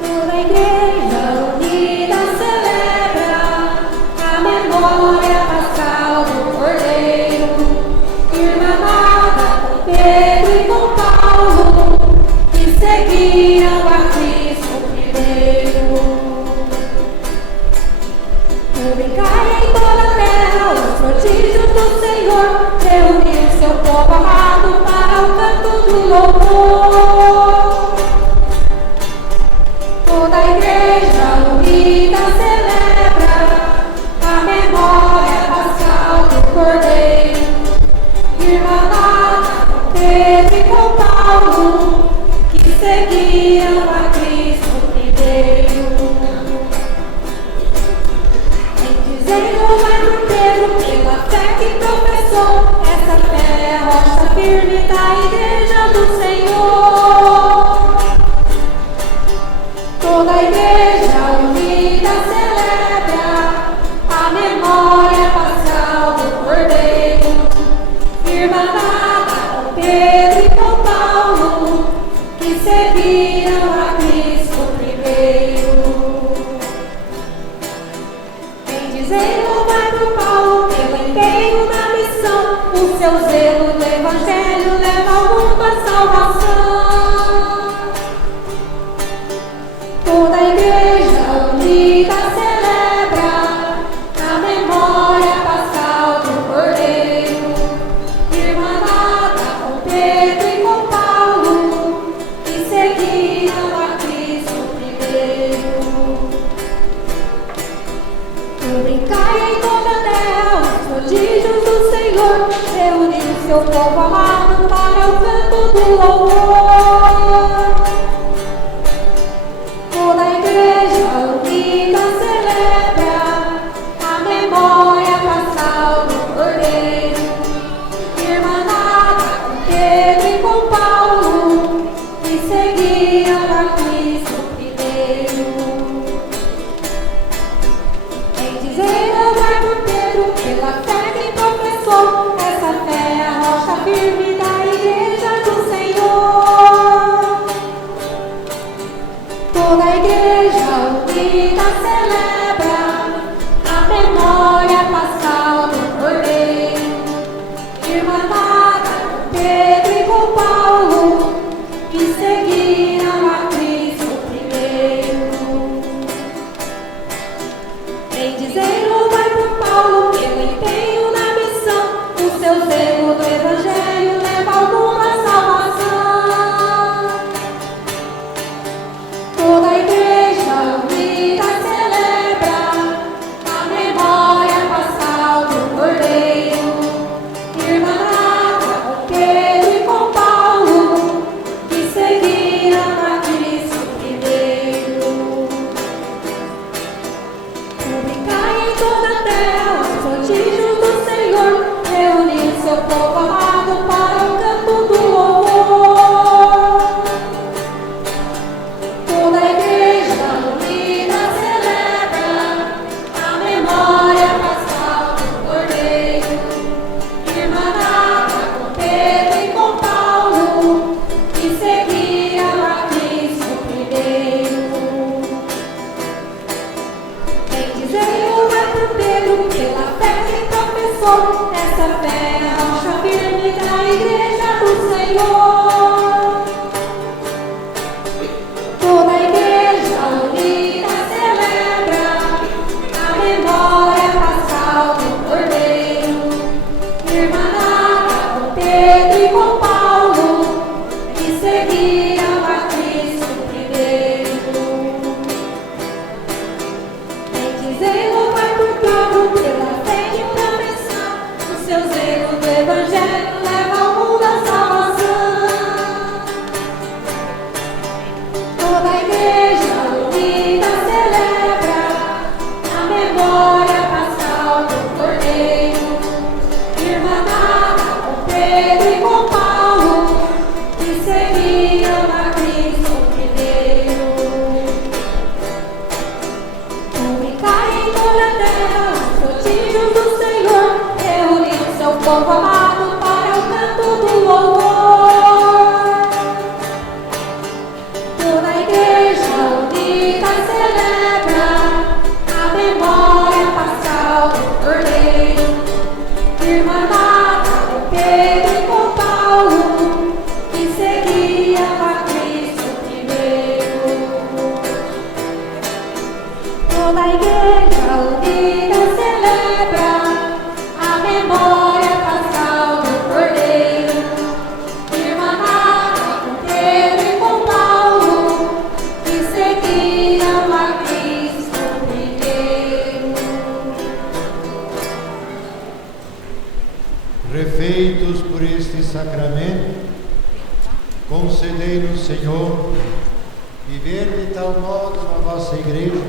Toda a igreja unida celebra a memória pascal do Cordeiro, irmanada com Pedro e com Paulo, que seguiram a Cristo primeiro. Publicai em toda a terra os prodígios do Senhor, reunir seu povo amado para o canto do louvor. Toda a igreja unida celebra a memória pascal do Cordeiro, irmanada com Pedro e com Paulo, que seguiram a Cristo primeiro. Em dizendo mais por Pedro, pela fé que professou, essa fé é a rocha firme da igreja do Senhor. Toda a igreja unida celebra a memória pascal do Cordeiro, irmanada com Pedro salvação. Toda a igreja unida celebra a memória pascal do Cordeiro, irmanada com Pedro e com Paulo, que seguiram a Cristo primeiro. Tu brincai em toda a terra os prodígios do Senhor, reuniu seu povo amado para o canto do louvor. Toda a igreja unida celebra a memória pascal do Cordeiro, irmanada com Pedro e com Paulo, que seguiram a Cristo primeiro. Em dizer louvar por Pedro, pela fé que professou, essa fé é a rocha firme da igreja do Senhor. Toda a igreja unida celebra a memória pascal do Cordeiro, irmanada com Pedro e com Paulo, que seguiram a Cristo primeiro. Em dizer louvai por Paulo, pelo empenho na missão, o seu zelo do Evangelho leva ao mundo a salvação. Toda a igreja unida celebra a memória pascal do Cordeiro, irmanada com Pedro e com Paulo, que seguiram a Cristo primeiro. Publicai em toda a terra os prodígios do Senhor, reuniu seu povo amado para o canto do louvor. Toda a igreja unida celebra a memória pascal do Cordeiro, irmanada com Pedro e com Paulo, que seguiram a Cristo primeiro. Em dizer louvar por Pedro, pela fé que professou, essa fé é a rocha firme da igreja do Senhor. Toda a igreja unida celebra a memória pascal do Cordeiro, irmanada com Pedro e com Paulo, que seguiram a Cristo primeiro. Em dizer louvar por Pedro, pela fé que professou, o seu zelo do Evangelho leva ao mundo a salvação. Toda a igreja unida celebra a memória pascal do Cordeiro, irmanada com Pedro e com Paulo, que seguiram a Cristo primeiro. Publicai em toda a terra os prodígios do Senhor, reuniu seu povo amado para o canto do louvor. Toda a igreja unida celebra a memória pascal do Cordeiro, irmanada com Pedro e com Paulo, que seguiam a Cristo primeiro. Toda a igreja unida celebra a memória pascal do Cordeiro, irmanada com Pedro e com Paulo, que seguiram a Cristo primeiro. Refeitos por este sacramento, concedei-nos, Senhor, viver de tal modo na vossa igreja,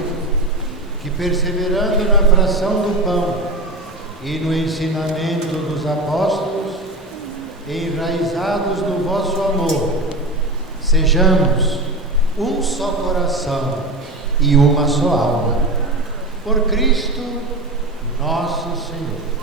que perseverando na fração do pão e no ensinamento dos apóstolos, enraizados no vosso amor, sejamos um só coração e uma só alma. Por Cristo nosso Senhor.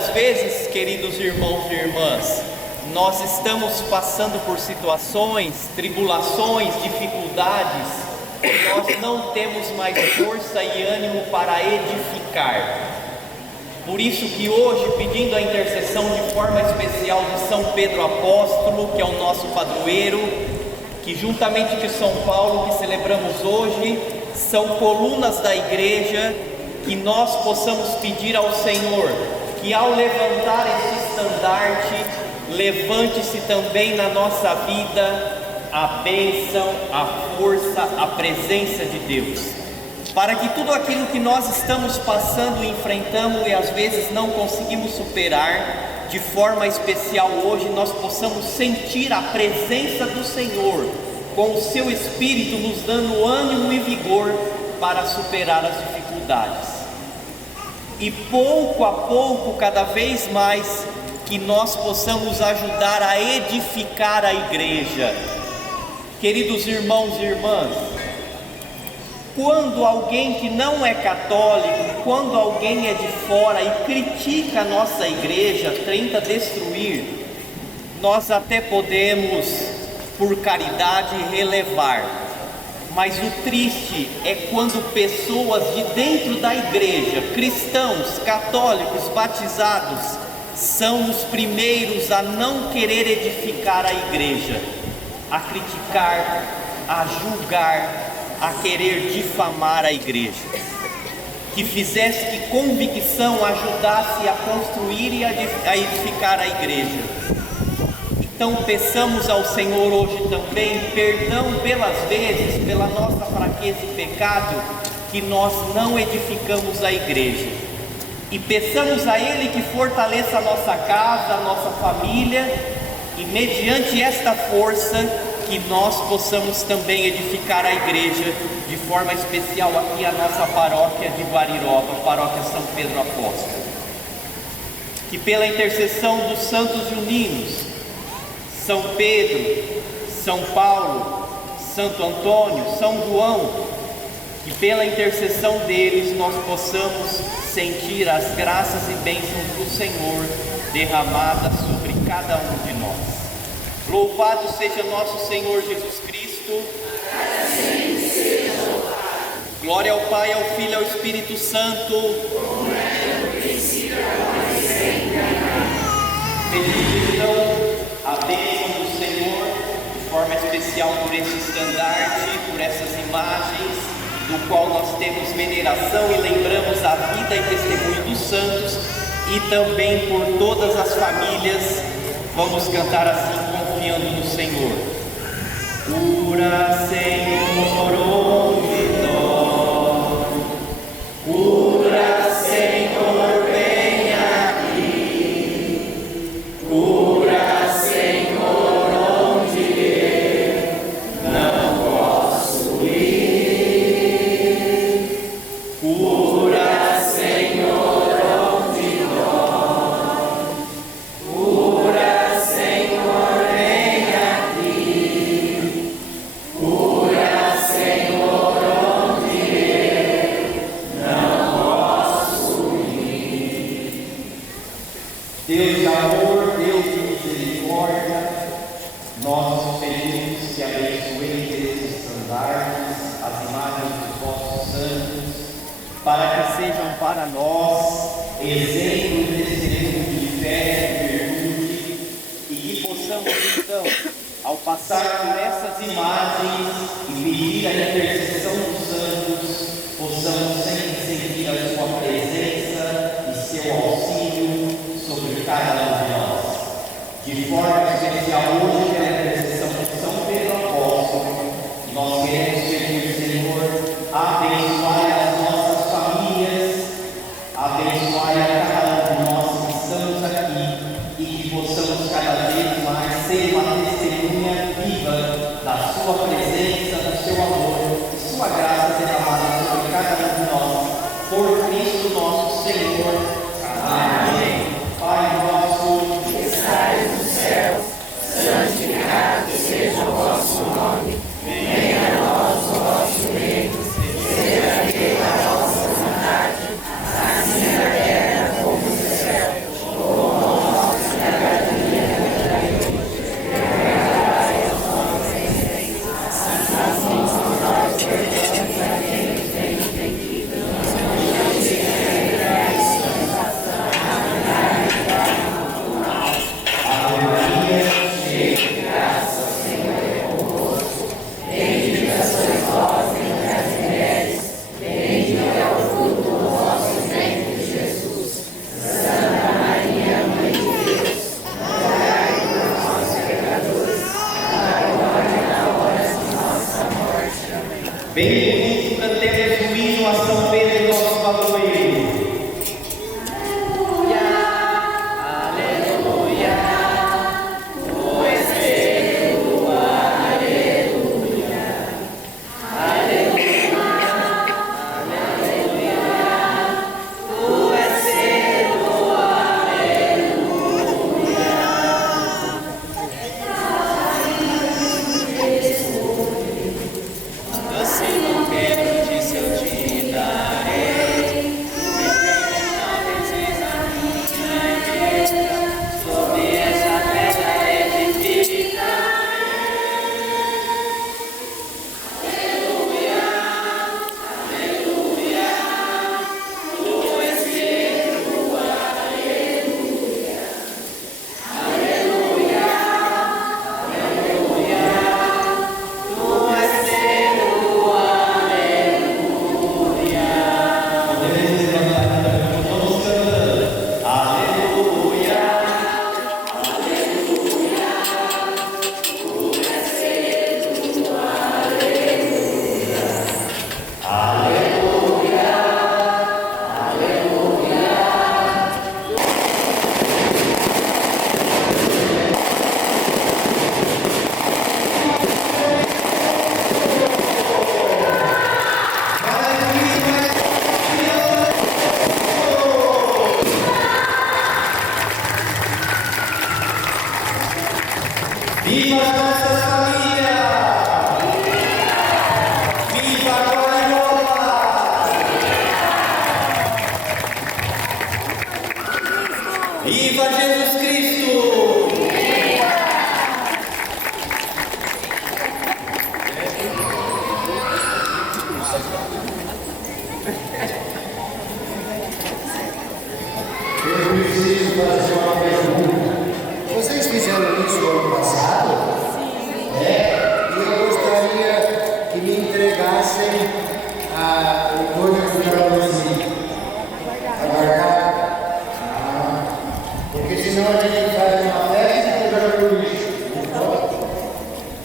muitas vezes, queridos irmãos e irmãs, nós estamos passando por situações, tribulações, dificuldades, e nós não temos mais força e ânimo para edificar. Por isso que hoje, pedindo a intercessão de forma especial de São Pedro Apóstolo, que é o nosso padroeiro, que juntamente com São Paulo, que celebramos hoje, são colunas da igreja, que nós possamos pedir ao Senhor que ao levantar esse estandarte, levante-se também na nossa vida a bênção, a força, a presença de Deus, para que tudo aquilo que nós estamos passando e enfrentamos e às vezes não conseguimos superar, de forma especial hoje nós possamos sentir a presença do Senhor, com o seu Espírito nos dando ânimo e vigor para superar as dificuldades. E pouco a pouco, cada vez mais, que nós possamos ajudar a edificar a igreja. Queridos irmãos e irmãs, quando alguém que não é católico, quando alguém é de fora e critica a nossa igreja, tenta destruir, nós até podemos, por caridade, relevar. Mas o triste é quando pessoas de dentro da igreja, cristãos, católicos, batizados, são os primeiros a não querer edificar a igreja, a criticar, a julgar, a querer difamar a igreja. Que fizesse que convicção ajudasse a construir e a edificar a igreja. Então peçamos ao Senhor hoje também perdão pelas vezes, pela nossa fraqueza e pecado, que nós não edificamos a igreja. E peçamos a Ele que fortaleça a nossa casa, a nossa família, e mediante esta força, que nós possamos também edificar a igreja, de forma especial aqui a nossa paróquia de Guariroba, paróquia São Pedro Apóstolo. Que pela intercessão dos santos juninos, São Pedro, São Paulo, Santo Antônio, São João, que pela intercessão deles nós possamos sentir as graças e bênçãos do Senhor derramadas sobre cada um de nós. Louvado seja nosso Senhor Jesus Cristo. Assim seja louvado. Glória ao Pai, ao Filho e ao Espírito Santo. Como era no princípio, agora e sempre. Pedimos então a bênção do Senhor, de forma especial por esse estandarte, por essas imagens, do qual nós temos veneração e lembramos a vida e testemunho dos santos, e também por todas as famílias. Vamos cantar assim, confiando no Senhor. Cura, Senhor, onde dói. Cura, Senhor, vem aqui. Cura, Senhor, onde eu não posso ir. Cura, Senhor, onde dói. Cura, Senhor, vem aqui. Cura, Senhor, onde eu não posso ir. Deus de amor, Deus de misericórdia, nós pedimos que abençoe esses estandartes, as imagens dos vossos santos, para que sejam para nós exemplo e testemunho de fé e virtude, e que possamos então, ao passar por essas imagens e pedir a intercessão dos santos, possamos sempre sentir a sua presença e seu auxílio sobre cada um de nós. De forma especial hoje, pela intercessão de São Pedro Apóstolo, nós queremos pedir, Senhor, abençoai as nossas famílias, abençoai a cada um de nós que estamos aqui, e que possamos cada vez mais ser uma testemunha viva da sua presença, do seu amor, de sua graça derramada sobre cada um de nós, por Cristo nosso Senhor. Amém. Pai nosso, Que estais no céu, santificado seja o vosso nome. Venha a nós o vosso reino. Seja feita a vossa vontade, assim na terra como no céu. Bem bonito cantemos o hino a São Pedro, nosso padroeiro. Viva as nossas famílias! Viva a Guariola! Viva Jesus Cristo! Eu preciso fazer uma pergunta. Vocês fizeram isso ano passado? Sim. E eu gostaria que me entregassem o coisa do cartãozinho. Abarcar? Porque senão a gente faz uma festa e joga no lixo.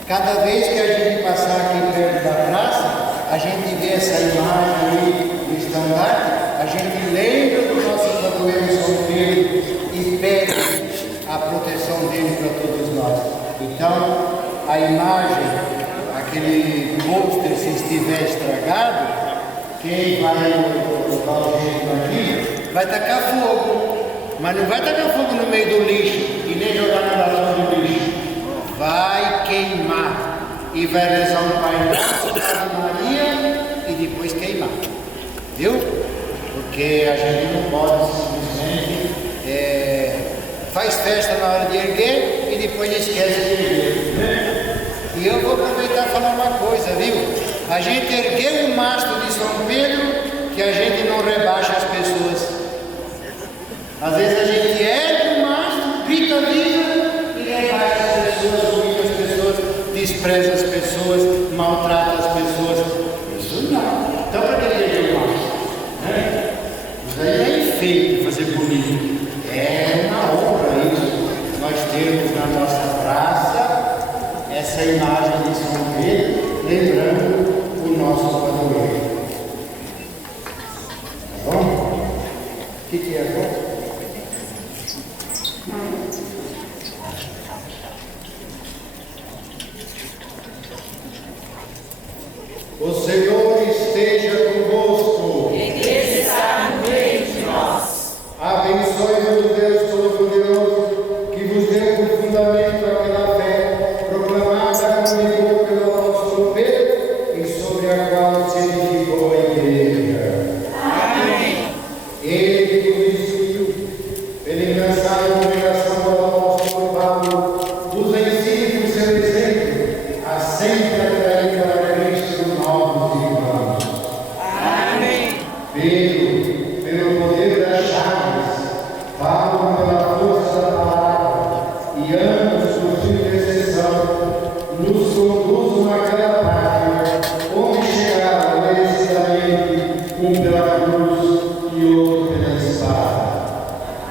Cada vez que a gente passar aqui perto da praça, a gente vê essa imagem aí do estandarte, a gente lembra do nosso padroeiro São Pedro e pede a proteção dele para todos nós. Então, a imagem, aquele pôster, se estiver estragado, quem vai colocar o jeito aqui, vai tacar fogo. Mas não vai tacar fogo no meio do lixo e nem jogar na lata do lixo. Vai queimar e vai rezar um Pai Nosso, Ave Maria e depois queimar. Viu? Porque a gente não pode simplesmente faz festa na hora de erguer e depois esquece de erguer, né? E eu vou aproveitar e falar uma coisa, viu? A gente ergueu o mastro de São Pedro, que a gente não rebaixa as pessoas. Às vezes a gente ergue o mastro, grita viva e rebaixa as pessoas, humilha as pessoas, despreza as pessoas, maltrata as pessoas. Isso não. Então para que erguer o mastro? Né? Isso aí é enfeite, fazer bonito. É uma honra isso, nós temos na nossa praça essa imagem de São Pedro, lembrando o nosso padroeiro. Tá bom? O que é bom? O Senhor esteja convosco. Ele está no meio de nós. Abençoe-vos, Deus Todo-Poderoso, que vos deu por fundamento aquela fé proclamada comigo pelo apóstolo Pedro e sobre a qual se edificou a igreja. Amém. Ele que vos instruiu, pela engraçada congregação do apóstolo Paulo, vos ensine por seu exemplo a sempre atrair para Cristo novos irmãos. Amém. Pedro, pelo poder das chaves, Paulo pela força da palavra, e ambos por sua intercessão, nos conduzam àquela pátria, onde chegaram merecidamente, um pela cruz e outro pela espada.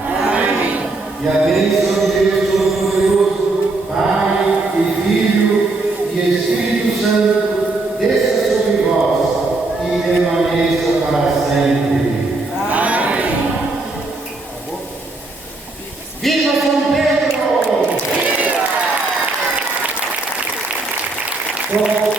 Amém. E a bênção de Deus Todo-Poderoso, Pai e Filho e Espírito Santo, desça sobre vós com